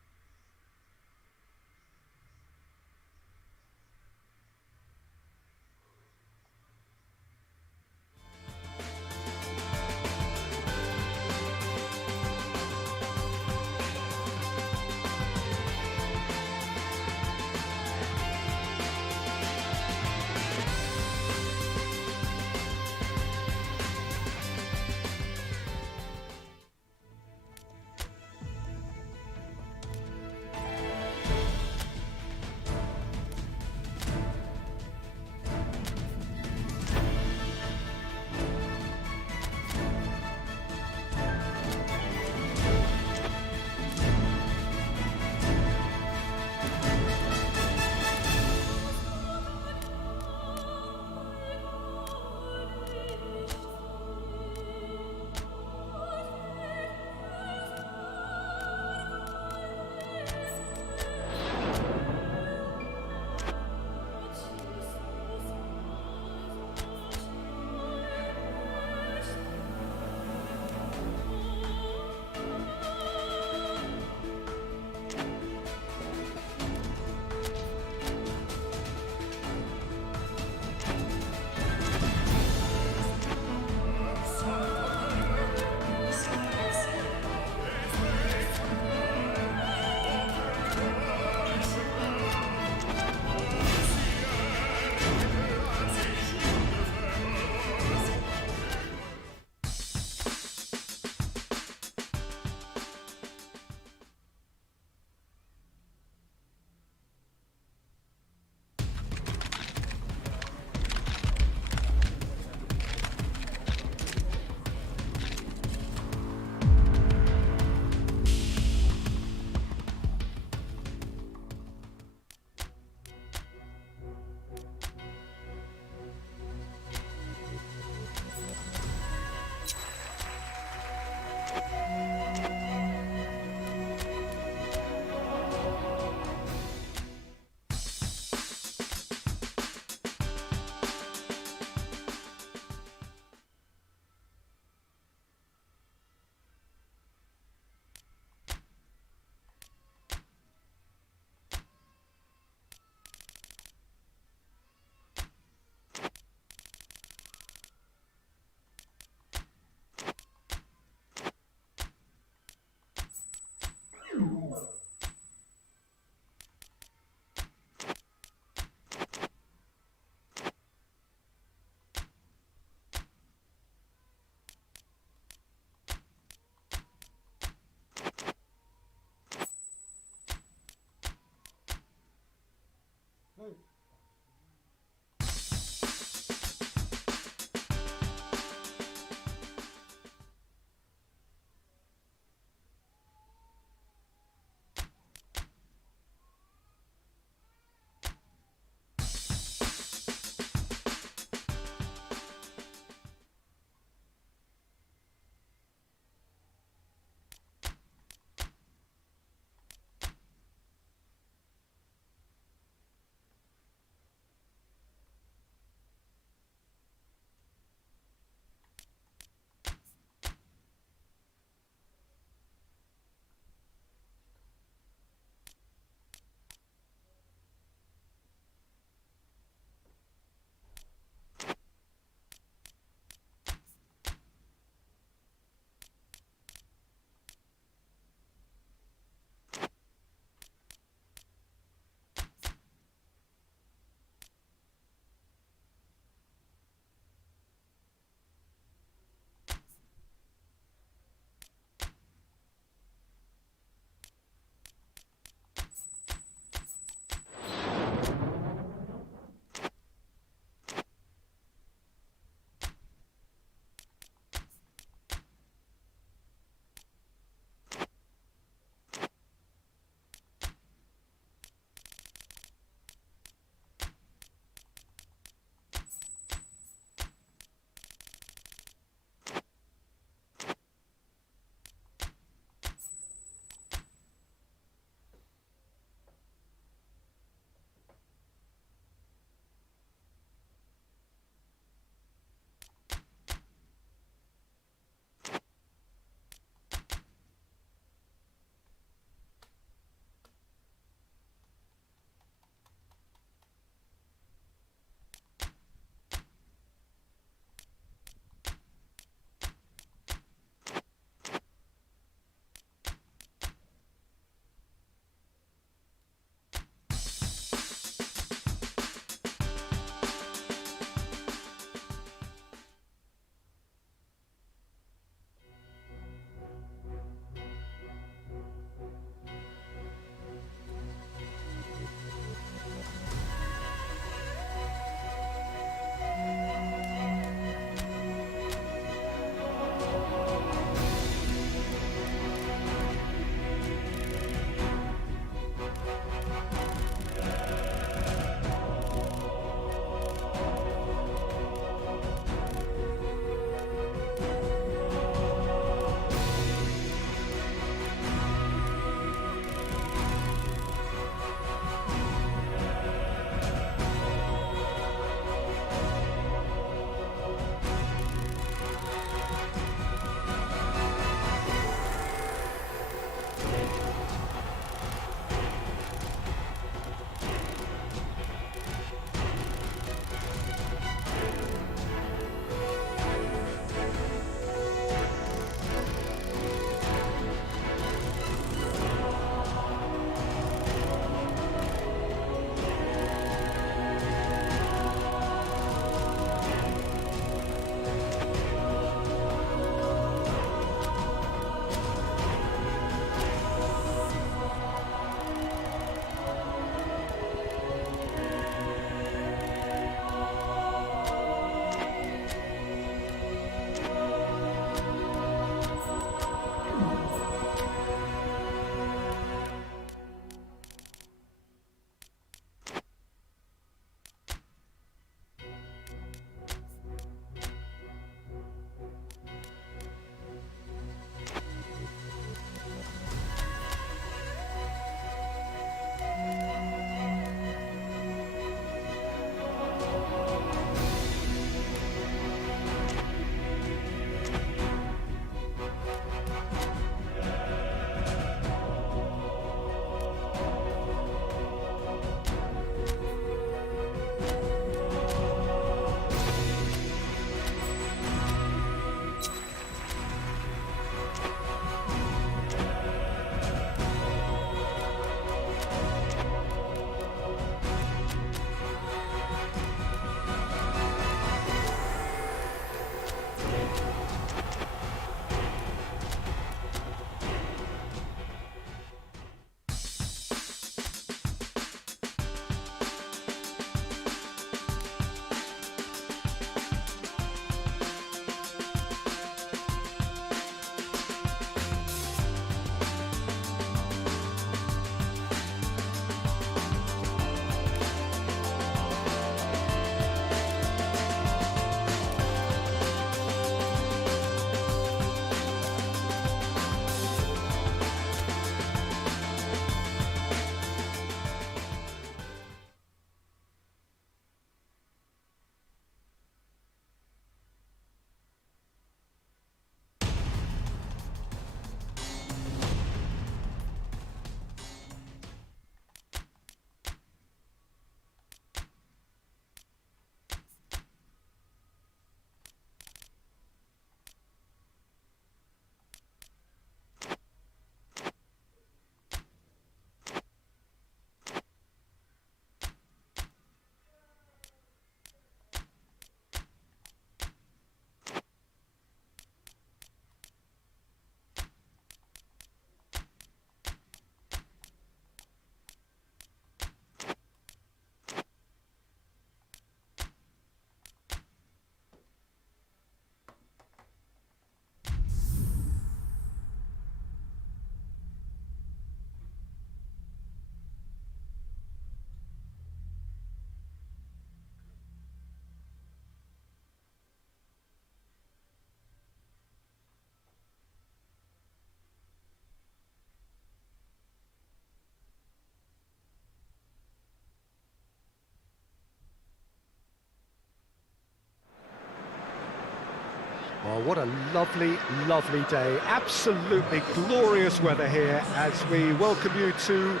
Well, what a lovely, lovely day. Absolutely glorious weather here as we welcome you to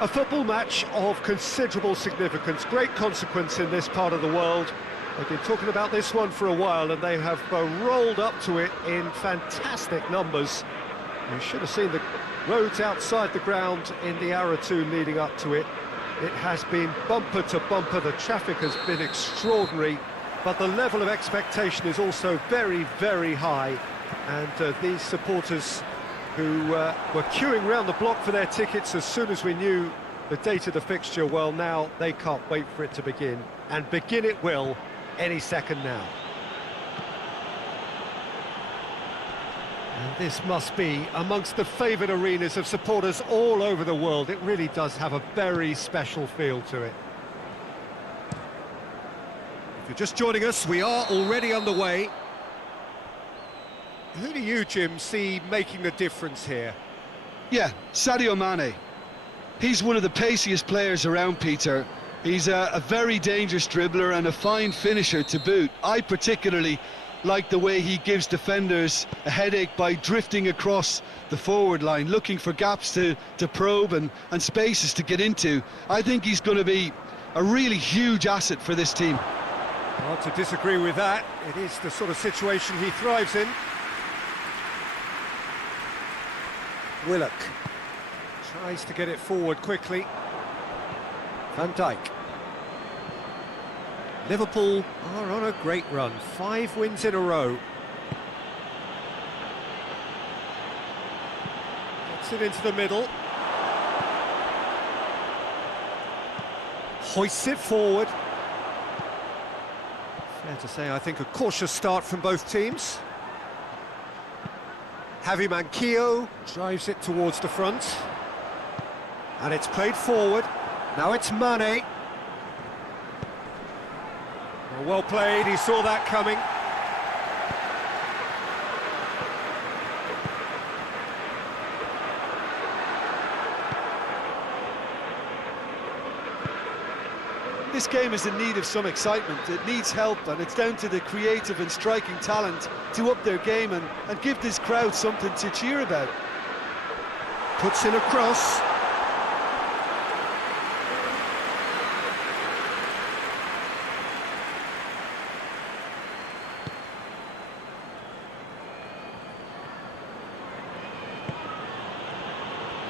a football match of considerable significance, great consequence in this part of the world. They've been talking about this one for a while and they have rolled up to it in fantastic numbers. You should have seen the roads outside the ground in the hour or two leading up to it. It has been bumper to bumper, the traffic has been extraordinary, but the level of expectation is also very, very high. And these supporters who were queuing round the block for their tickets as soon as we knew the date of the fixture, well, now they can't wait for it to begin. And begin it will any second now. And this must be amongst the favoured arenas of supporters all over the world. It really does have a very special feel to it. If you're just joining us, we are already underway. Who do you, Jim, see making the difference here? Yeah, Sadio Mane. He's one of the paciest players around, Peter. He's a very dangerous dribbler and a fine finisher to boot. I particularly like the way he gives defenders a headache by drifting across the forward line, looking for gaps to probe and spaces to get into. I think he's going to be a really huge asset for this team. Hard to disagree with that. It is the sort of situation he thrives in. Willock tries to get it forward quickly. Van Dijk. Liverpool are on a great run, 5 wins in a row. Gets it into the middle. Hoists it forward. Fair to say, I think, a cautious start from both teams. Javi Manquillo drives it towards the front. And it's played forward. Now it's Mane. Well played, he saw that coming. This game is in need of some excitement. It needs help, and it's down to the creative and striking talent to up their game and give this crowd something to cheer about. Puts in a cross.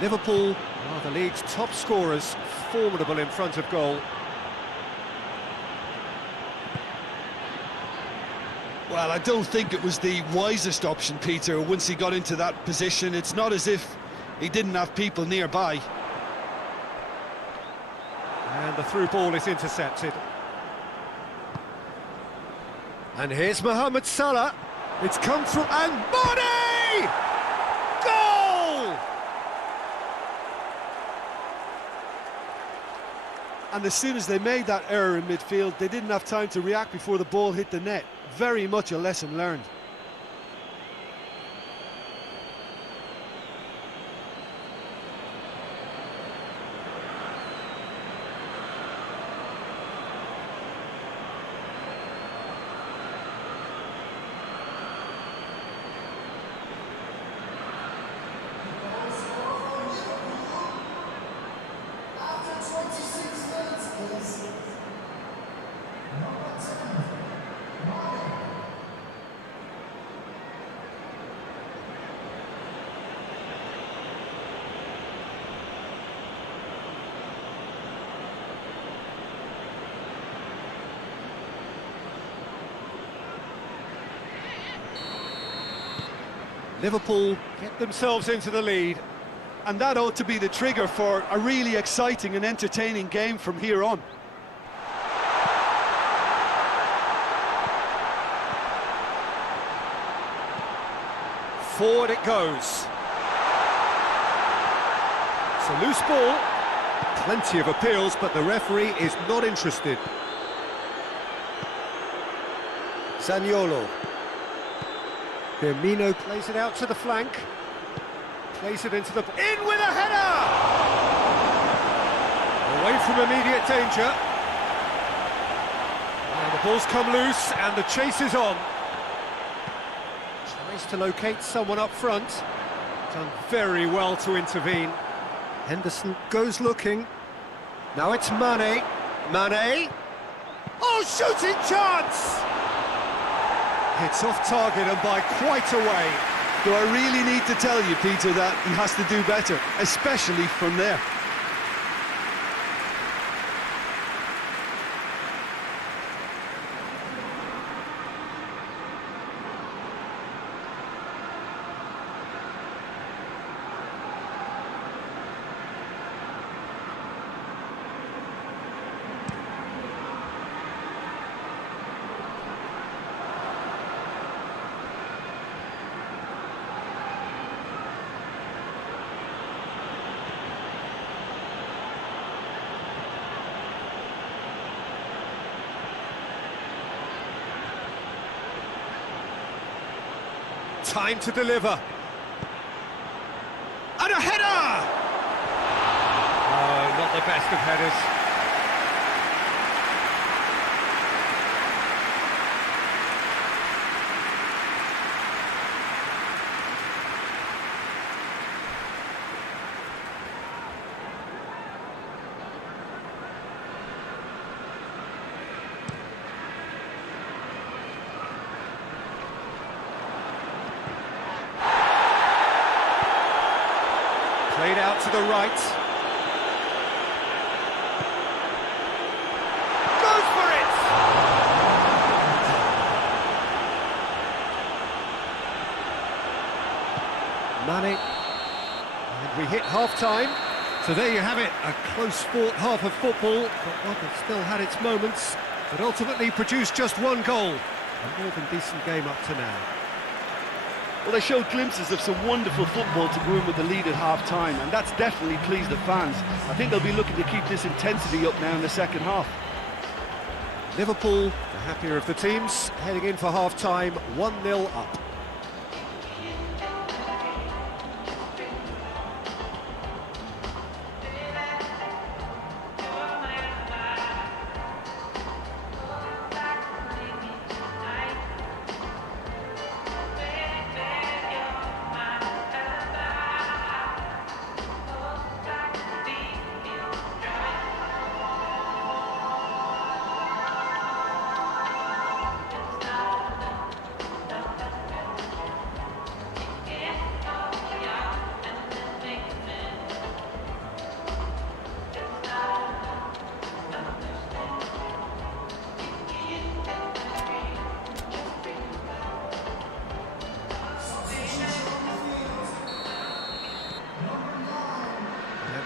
Liverpool are the league's top scorers, formidable in front of goal. Well, I don't think it was the wisest option, Peter, once he got into that position. It's not as if he didn't have people nearby. And the through ball is intercepted. And here's Mohamed Salah. It's come through, and Body! Goal! And as soon as they made that error in midfield, they didn't have time to react before the ball hit the net. Very much a lesson learned. Liverpool get themselves into the lead. And that ought to be the trigger for a really exciting and entertaining game from here on. Forward it goes. It's a loose ball. Plenty of appeals, but the referee is not interested. Zaniolo. Firmino plays it out to the flank. Plays it into the... In with a header! Away from immediate danger. And the ball's come loose and the chase is on. Tries to locate someone up front. Done very well to intervene. Henderson goes looking. Now it's Mane. Mane. Oh, shooting chance! It's off target and by quite a way. Do I really need to tell you, Peter, that he has to do better, especially from there? Time to deliver. And a header! Oh, not the best of headers. Played out to the right. Goes for it! Mane. And we hit half-time. So there you have it, a close-fought half of football, but one that still had its moments, but ultimately produced just one goal. A more than decent game up to now. Well, they showed glimpses of some wonderful football to go in with the lead at half-time, and that's definitely pleased the fans. I think they'll be looking to keep this intensity up now in the second half. Liverpool, the happier of the teams, heading in for half-time, 1-0 up.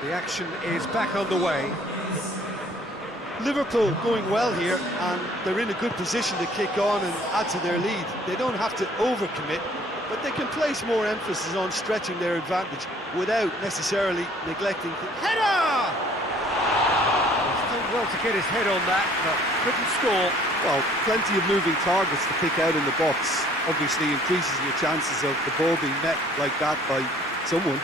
The action is back underway. Liverpool going well here, and they're in a good position to kick on and add to their lead. They don't have to overcommit, but they can place more emphasis on stretching their advantage without necessarily neglecting. Header! He's done well to get his head on that, but couldn't score. Well, plenty of moving targets to pick out in the box. Obviously increases your chances of the ball being met like that by someone.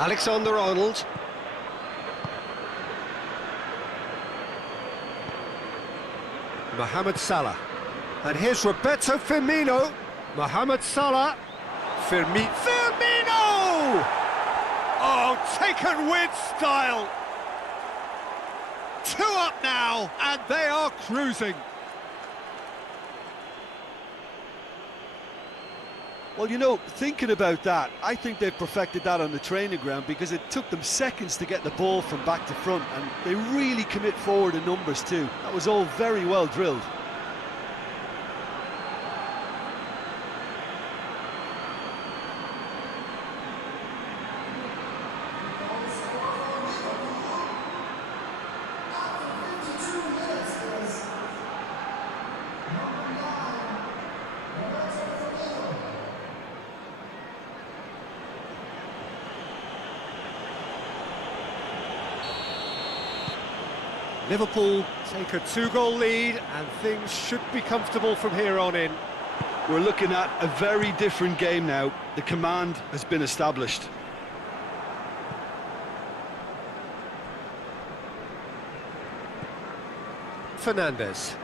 Alexander-Arnold. Mohamed Salah. And here's Roberto Firmino. Mohamed Salah. Firmino! Oh, taken with style! 2 up now, and they are cruising. Well, you know, thinking about that, I think they've perfected that on the training ground, because it took them seconds to get the ball from back to front, and they really commit forward in numbers too. That was all very well drilled. Liverpool take a 2-goal lead and things should be comfortable from here on in. We're looking at a very different game now. The command has been established. Fernandes.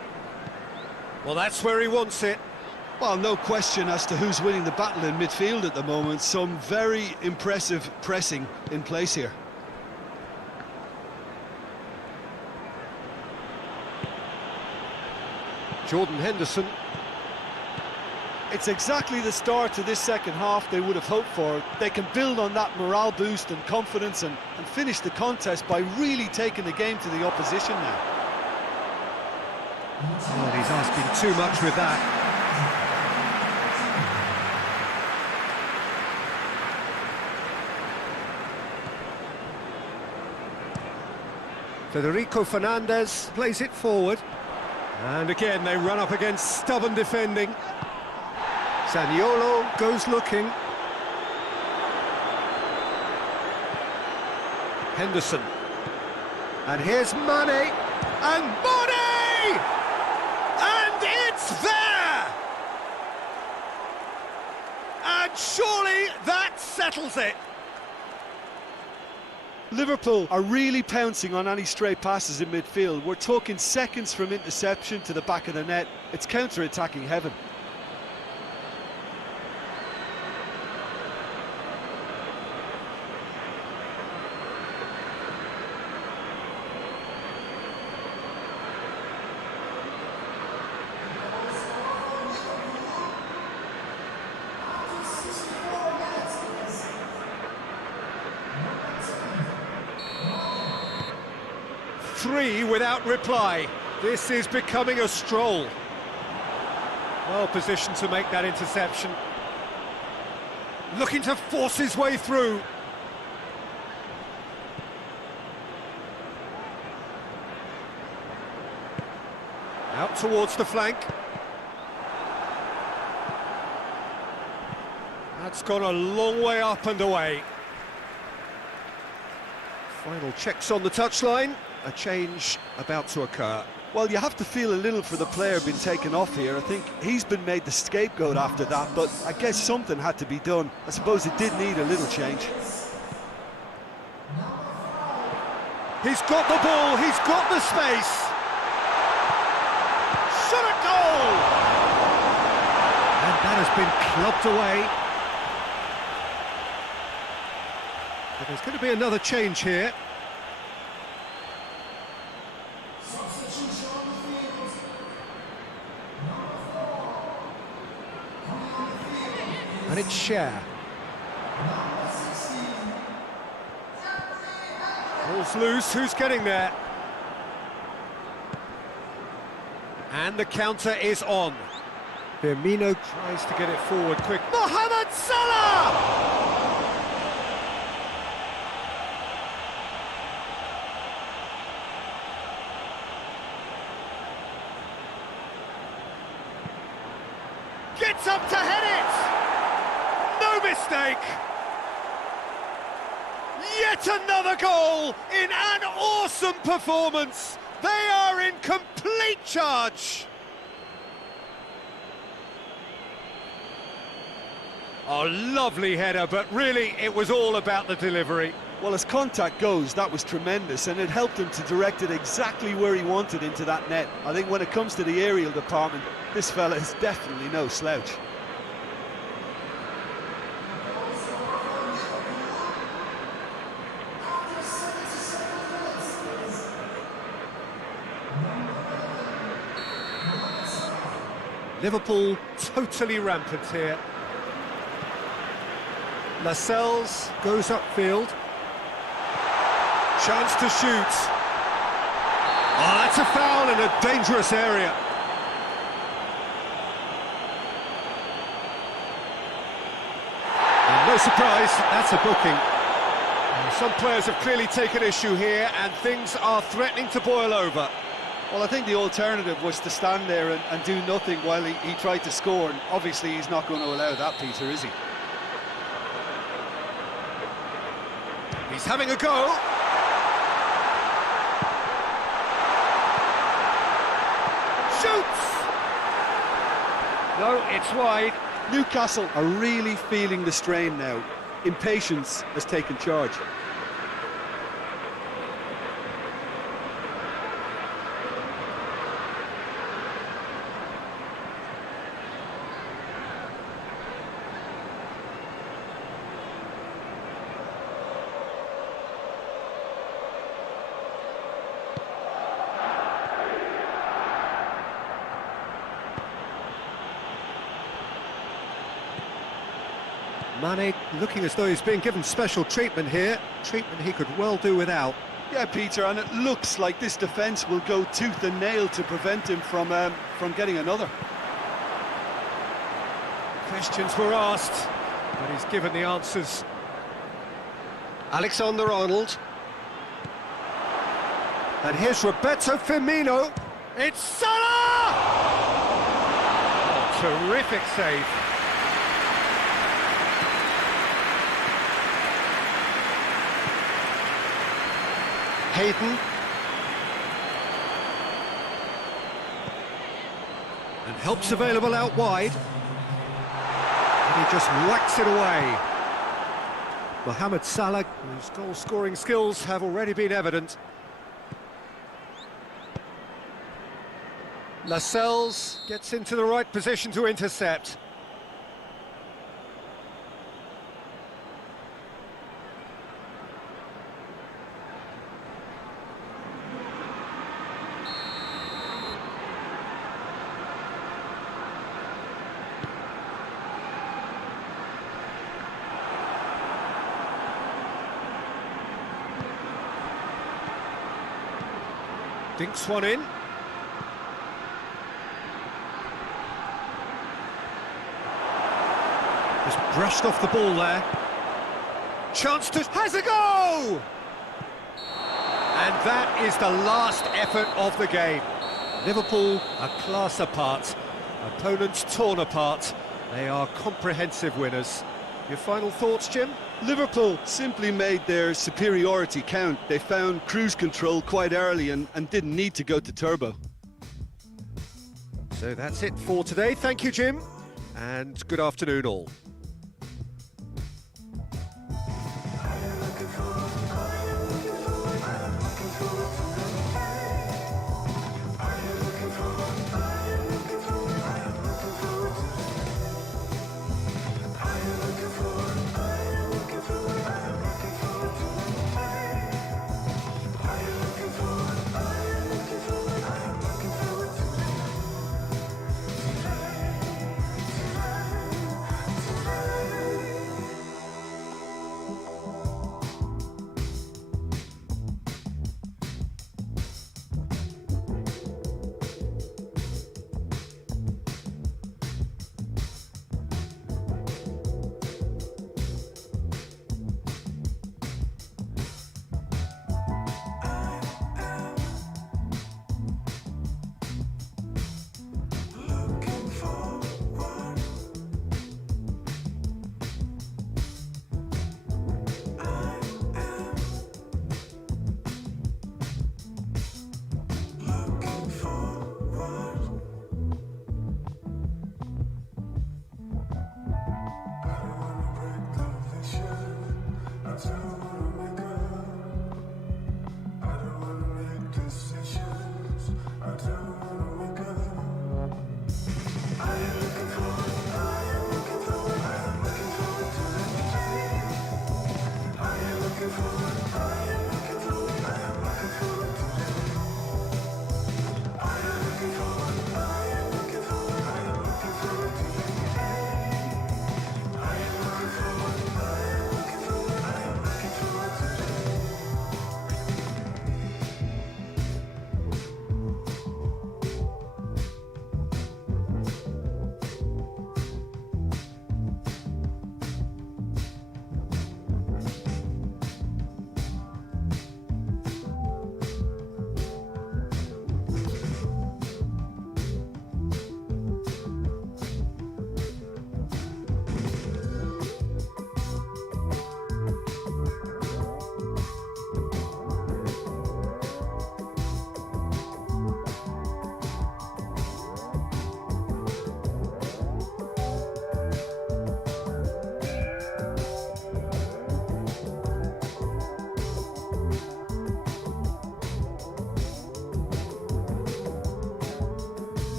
Well, that's where he wants it. Well, no question as to who's winning the battle in midfield at the moment. Some very impressive pressing in place here. Jordan Henderson. It's exactly the start to this second half they would have hoped for. They can build on that morale boost and confidence and finish the contest by really taking the game to the opposition now. Oh, he's asking too much with that. Federico Fernandez plays it forward. And again, they run up against stubborn defending. Zaniolo goes looking. Henderson. And here's Mane. And Mane! And it's there! And surely that settles it. Liverpool are really pouncing on any stray passes in midfield. We're talking seconds from interception to the back of the net. It's counter-attacking heaven. Three without reply. This is becoming a stroll. Well positioned to make that interception. Looking to force his way through. Out towards the flank. That's gone a long way up and away. Final checks on the touchline. A change about to occur. Well, you have to feel a little for the player being taken off here. I think he's been made the scapegoat after that, but I guess something had to be done. I suppose it did need a little change. He's got the ball, he's got the space. Shot a goal! And that has been clubbed away. But there's going to be another change here. And it's Cher. Ball's loose, who's getting there? And the counter is on. Firmino tries to get it forward quick. Mohamed Salah! Gets up to head it! No mistake! Yet another goal in an awesome performance! They are in complete charge! Oh, lovely header, but really it was all about the delivery. Well, as contact goes, that was tremendous, and it helped him to direct it exactly where he wanted into that net. I think when it comes to the aerial department, this fella is definitely no slouch. Liverpool totally rampant here. Lascelles goes upfield. Chance to shoot. Oh, that's a foul in a dangerous area. And no surprise, that's a booking. Some players have clearly taken issue here and things are threatening to boil over. Well, I think the alternative was to stand there and do nothing while he tried to score, and obviously he's not going to allow that, Peter, is he? He's having a go. No, it's wide. Newcastle are really feeling the strain now. Impatience has taken charge. Mane looking as though he's being given special treatment here, treatment he could well do without. Yeah, Peter, and it looks like this defence will go tooth and nail to prevent him from getting another. Questions were asked, but he's given the answers. Alexander-Arnold. And here's Roberto Firmino. It's Salah! Oh, terrific save. Hayden. And help's available out wide. And he just whacks it away. Mohamed Salah, whose goal-scoring skills have already been evident. Lascelles gets into the right position to intercept. Dinks one in. Just brushed off the ball there. Chance to... has a go! And that is the last effort of the game. Liverpool a class apart. Opponents torn apart. They are comprehensive winners. Your final thoughts, Jim? Liverpool simply made their superiority count. They found cruise control quite early and didn't need to go to turbo. So that's it for today. Thank you, Jim, and good afternoon all.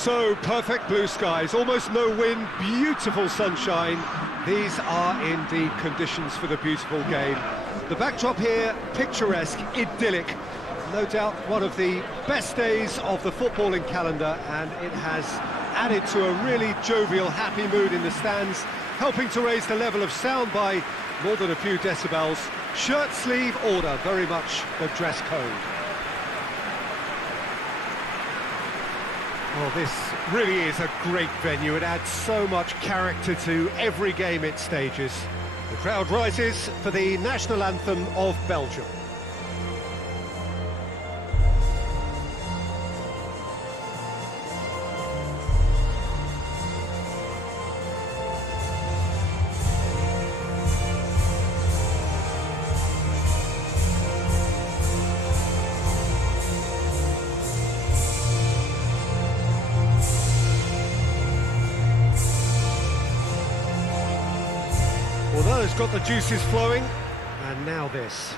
So, perfect blue skies, almost no wind, beautiful sunshine. These are indeed conditions for the beautiful game. The backdrop here, picturesque, idyllic. No doubt one of the best days of the footballing calendar, and it has added to a really jovial, happy mood in the stands, helping to raise the level of sound by more than a few decibels. Shirt sleeve order, very much the dress code. Well, this really is a great venue. It adds so much character to every game it stages. The crowd rises for the national anthem of Belgium. Well, that has got the juices flowing, and now this.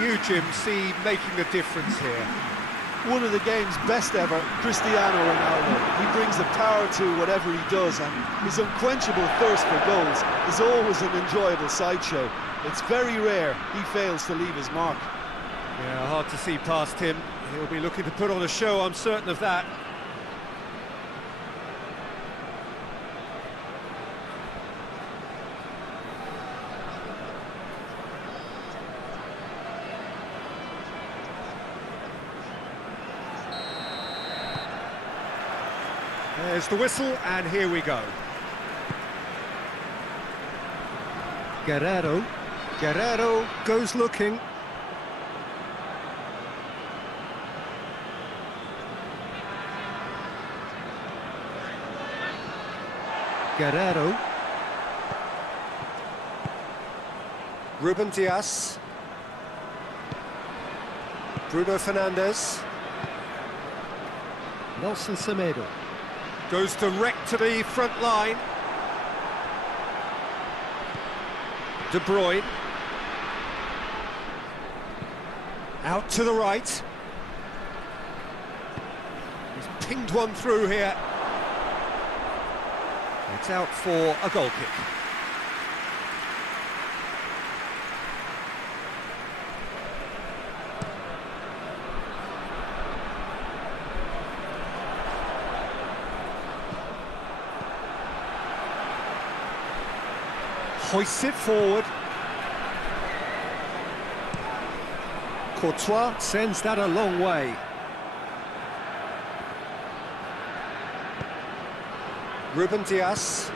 You, Jim, see making a difference here? One of the game's best ever, Cristiano Ronaldo. He brings the power to whatever he does, and his unquenchable thirst for goals is always an enjoyable sideshow. It's very rare he fails to leave his mark. Yeah, hard to see past him. He'll be looking to put on a show, I'm certain of that. There's the whistle, and here we go. Guerrero goes looking. Guerrero. Ruben Dias. Bruno Fernandes. Nelson Semedo. Goes direct to the front line. De Bruyne. Out to the right. He's pinged one through here. It's out for a goal kick. Hoists it forward. Courtois sends that a long way. Ruben Dias.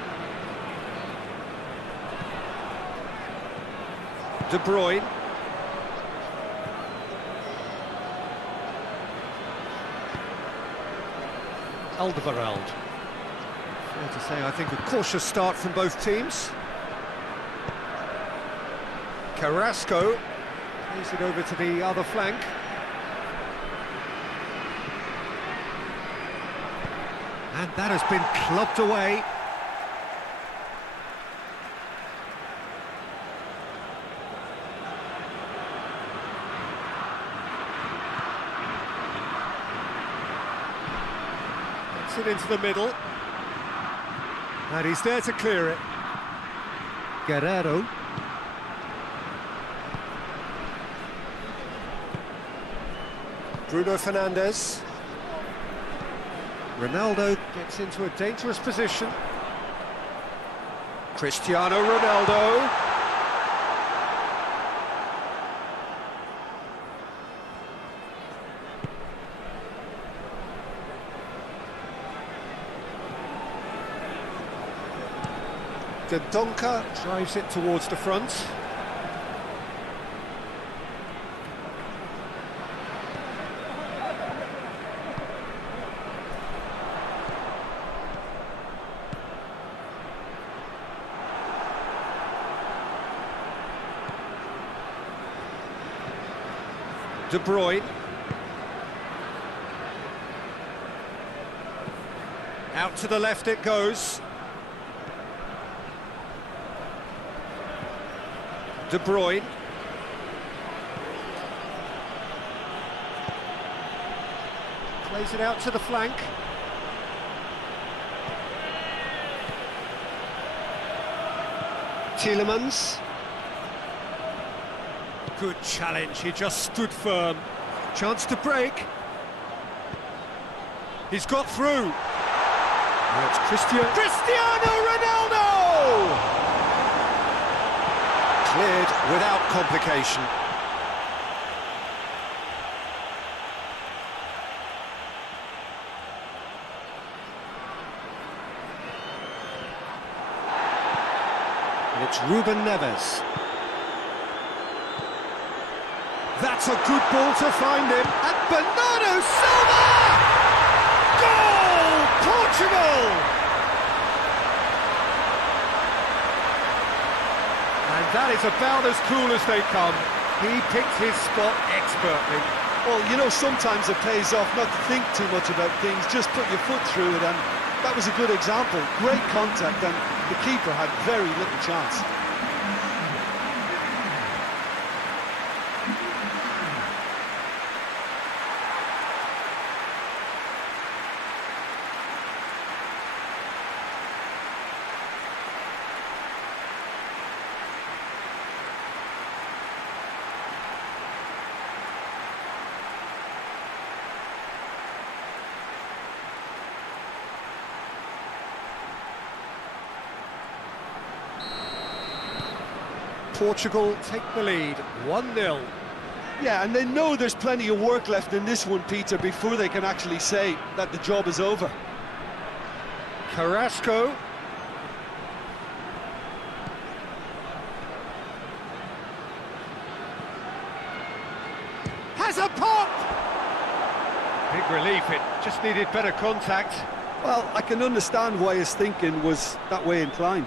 De Bruyne. Alderweireld. Fair to say, I think a cautious start from both teams. Carrasco plays it over to the other flank. And that has been clubbed away. Gets it into the middle. And he's there to clear it. Guerrero. Bruno Fernandes. Ronaldo gets into a dangerous position. Cristiano Ronaldo. Donka. Drives it towards the front. De Bruyne. Out to the left it goes. De Bruyne. Plays it out to the flank. Tielemans. Good challenge, he just stood firm. Chance to break. He's got through. Now it's Cristiano Ronaldo! Cleared without complication. And it's Ruben Neves. That's a good ball to find him. And Bernardo Silva! Goal! Portugal! And that is about as cool as they come. He picked his spot expertly. Well, you know, sometimes it pays off not to think too much about things, just put your foot through it, and that was a good example. Great contact, and the keeper had very little chance. Portugal take the lead, 1-0. Yeah, and they know there's plenty of work left in this one, Peter, before they can actually say that the job is over. Carrasco. Has a pop! Big relief, it just needed better contact. Well, I can understand why his thinking was that way inclined.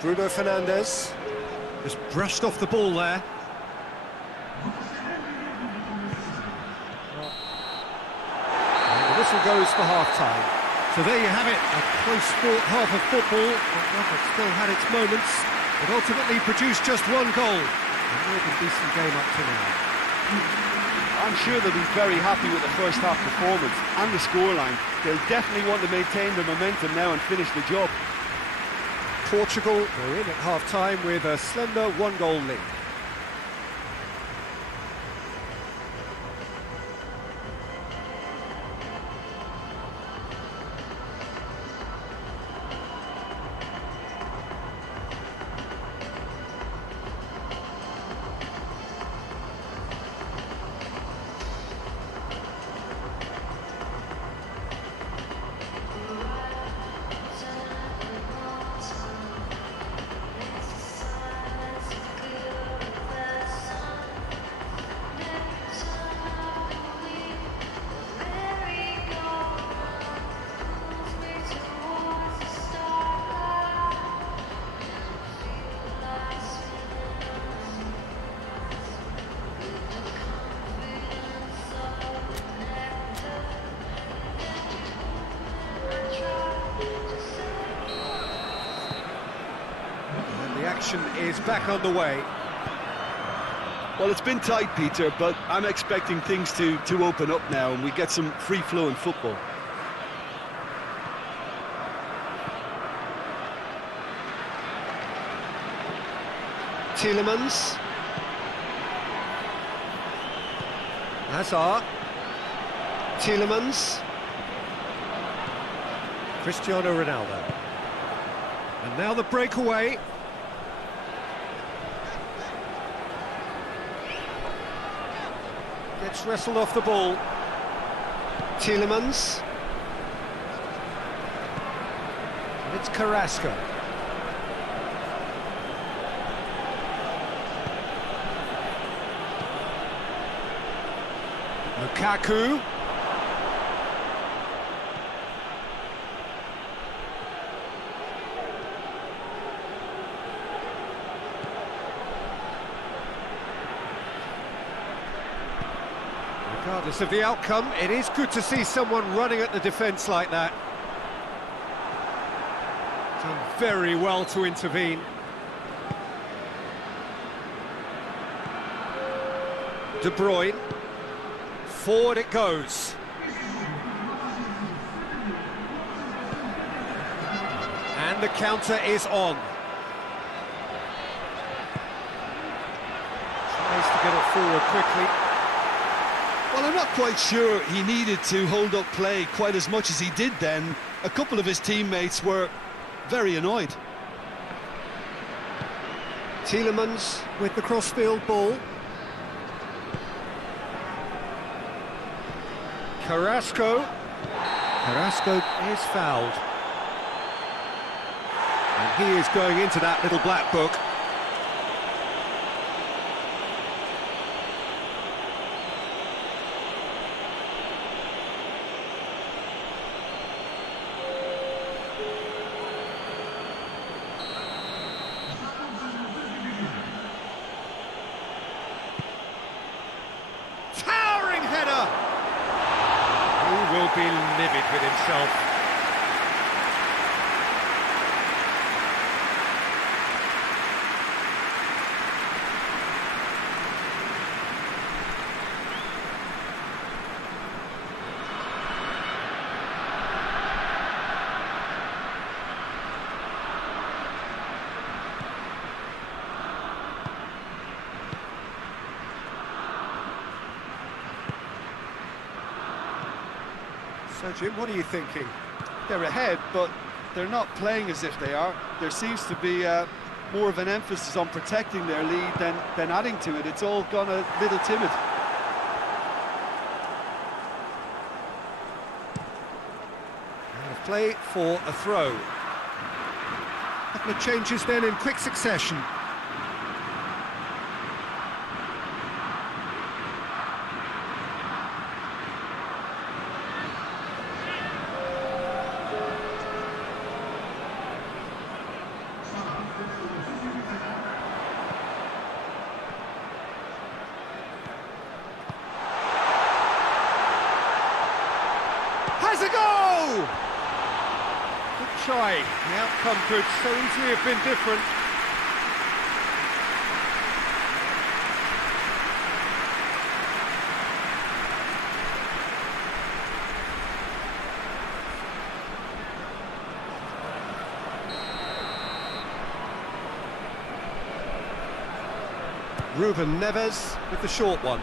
Bruno Fernandes. Just brushed off the ball there. And the whistle goes for half-time. So there you have it, a close-fought half of football, but one that still had its moments, but ultimately produced just one goal. A more than decent game up to now. I'm sure they'll be very happy with the first half performance and the scoreline. They'll definitely want to maintain the momentum now and finish the job. Portugal are in at half-time with a slender one-goal lead. Action is back on the way. Well, it's been tight, Peter, but I'm expecting things to open up now and we get some free-flowing football. Tielemans. Hazard. Tielemans. Cristiano Ronaldo. And now the breakaway. Gets wrestled off the ball. Tielemans. And it's Carrasco. Lukaku. Regardless of the outcome, it is good to see someone running at the defence like that. Done very well to intervene. De Bruyne. Forward it goes. And the counter is on. Tries to get it forward quickly. Well, I'm not quite sure he needed to hold up play quite as much as he did then. A couple of his teammates were very annoyed. Tielemans with the crossfield ball. Carrasco. Carrasco is fouled. And he is going into that little black book. Towering header! He will be livid with himself. So, Jim, what are you thinking? They're ahead, but they're not playing as if they are. There seems to be more of an emphasis on protecting their lead than adding to it. It's all gone a little timid. And a play for a throw. A couple of changes then in quick succession. Has a go! Good try. The outcome could so easily have been different. Ruben Neves with the short one.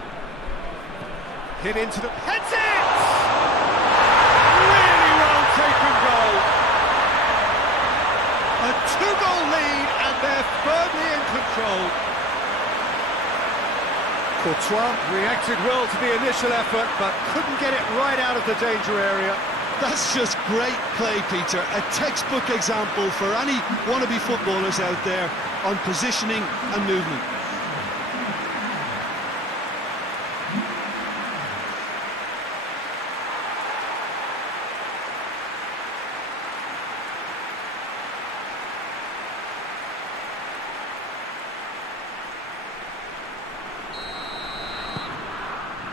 Hit into the... Heads it! Really well taken goal. A two-goal lead and they're firmly in control. Courtois reacted well to the initial effort but couldn't get it right out of the danger area. That's just great play, Peter. A textbook example for any wannabe footballers out there on positioning and movement.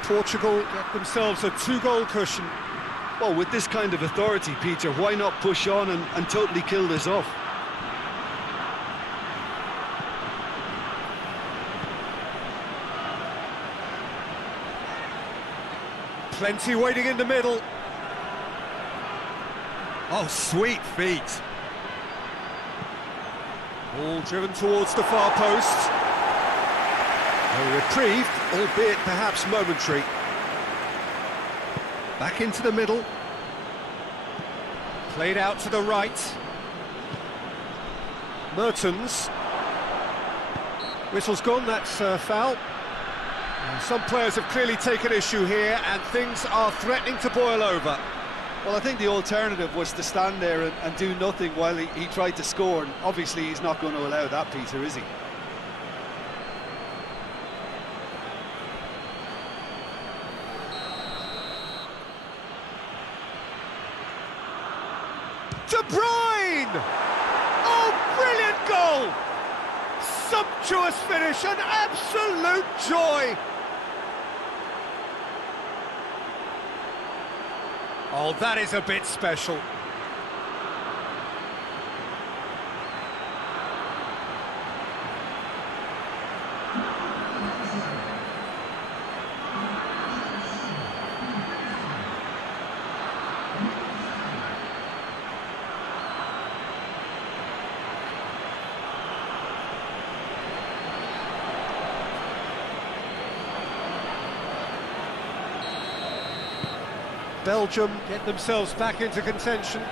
Portugal get themselves a two-goal cushion. Well, with this kind of authority, Peter, why not push on and totally kill this off? Plenty waiting in the middle. Oh, sweet feet. Ball driven towards the far post. A reprieve, albeit perhaps momentary. Back into the middle. Played out to the right. Mertens. Whistle's gone, that's foul. Some players have clearly taken issue here, and things are threatening to boil over. Well, I think the alternative was to stand there and do nothing while he tried to score, and obviously he's not going to allow that, Peter, is he? De Bruyne! Oh, brilliant goal! Sumptuous finish, an absolute joy! Oh, that is a bit special. Belgium get themselves back into contention.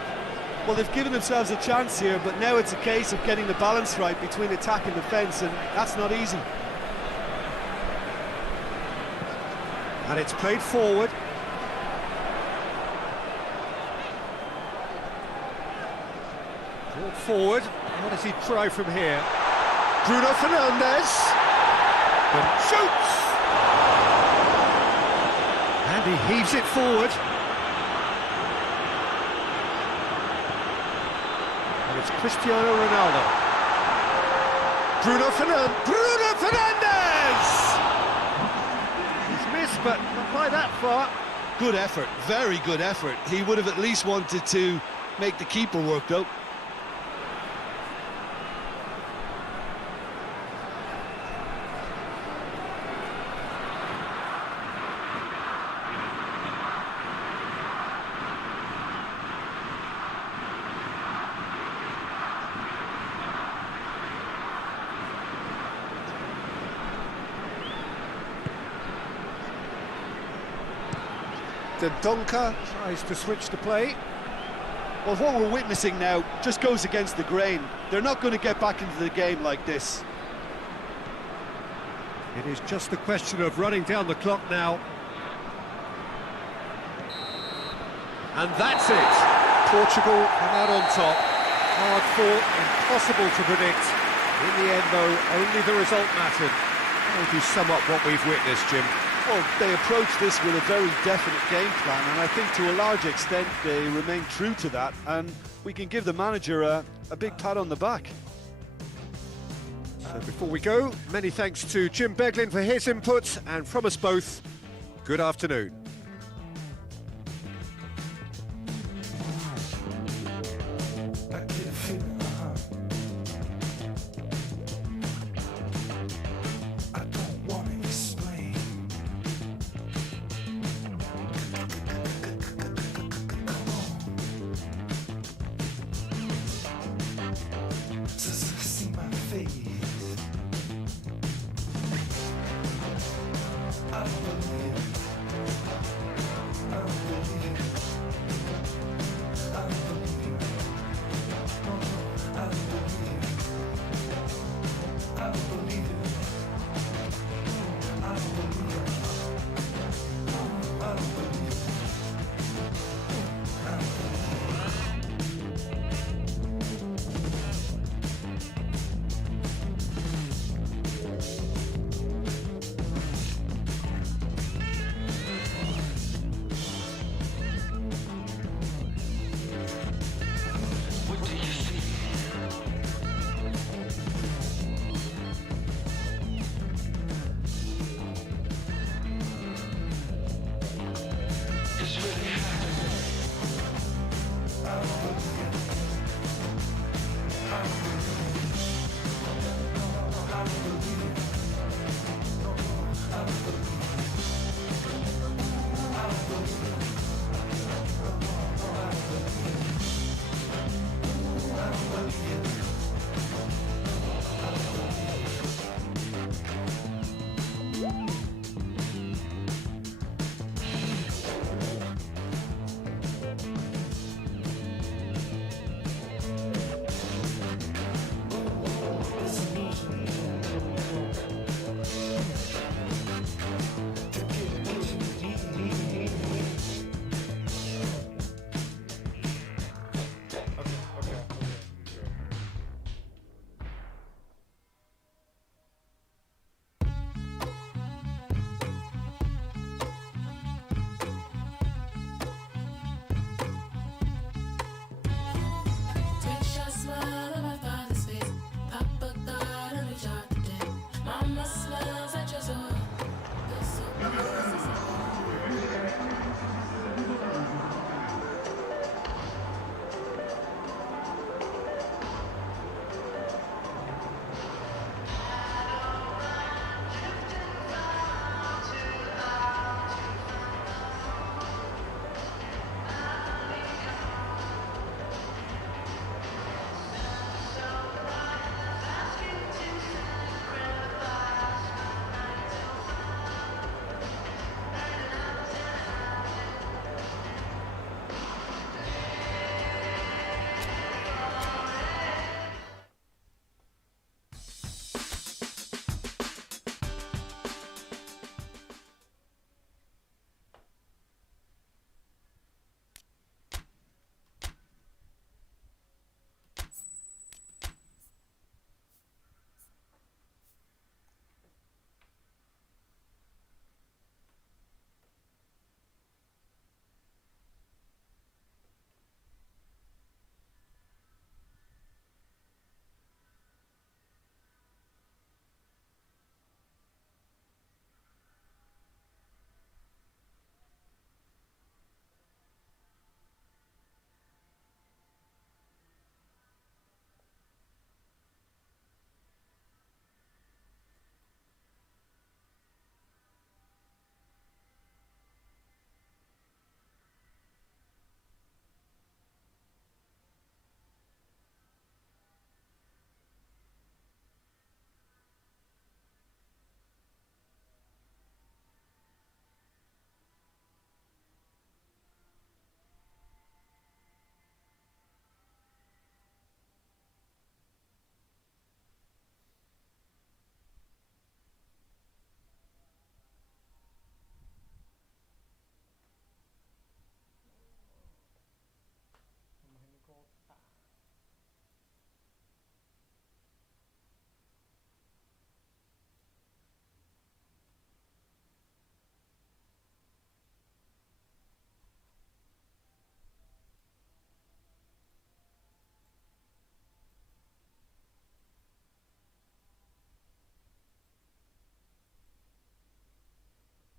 Well, they've given themselves a chance here, but now it's a case of getting the balance right between attack and defence, and that's not easy. And it's played forward. Brought forward. What does he try from here? Bruno Fernandes. And shoots! And he heaves it forward. And it's Cristiano Ronaldo. Bruno Fernandes! He's missed, but not by that far. Good effort, very good effort. He would have at least wanted to make the keeper work, though. Donka tries to switch the play. Well, what we're witnessing now just goes against the grain. They're not going to get back into the game like this. It is just a question of running down the clock now. And that's it. Portugal come out on top. Hard fought, impossible to predict. In the end, though, only the result mattered. How would you sum up what we've witnessed, Jim? Well, they approached this with a very definite game plan, and I think to a large extent they remain true to that, and we can give the manager a big pat on the back. So before we go, many thanks to Jim Beglin for his input, and from us both, good afternoon.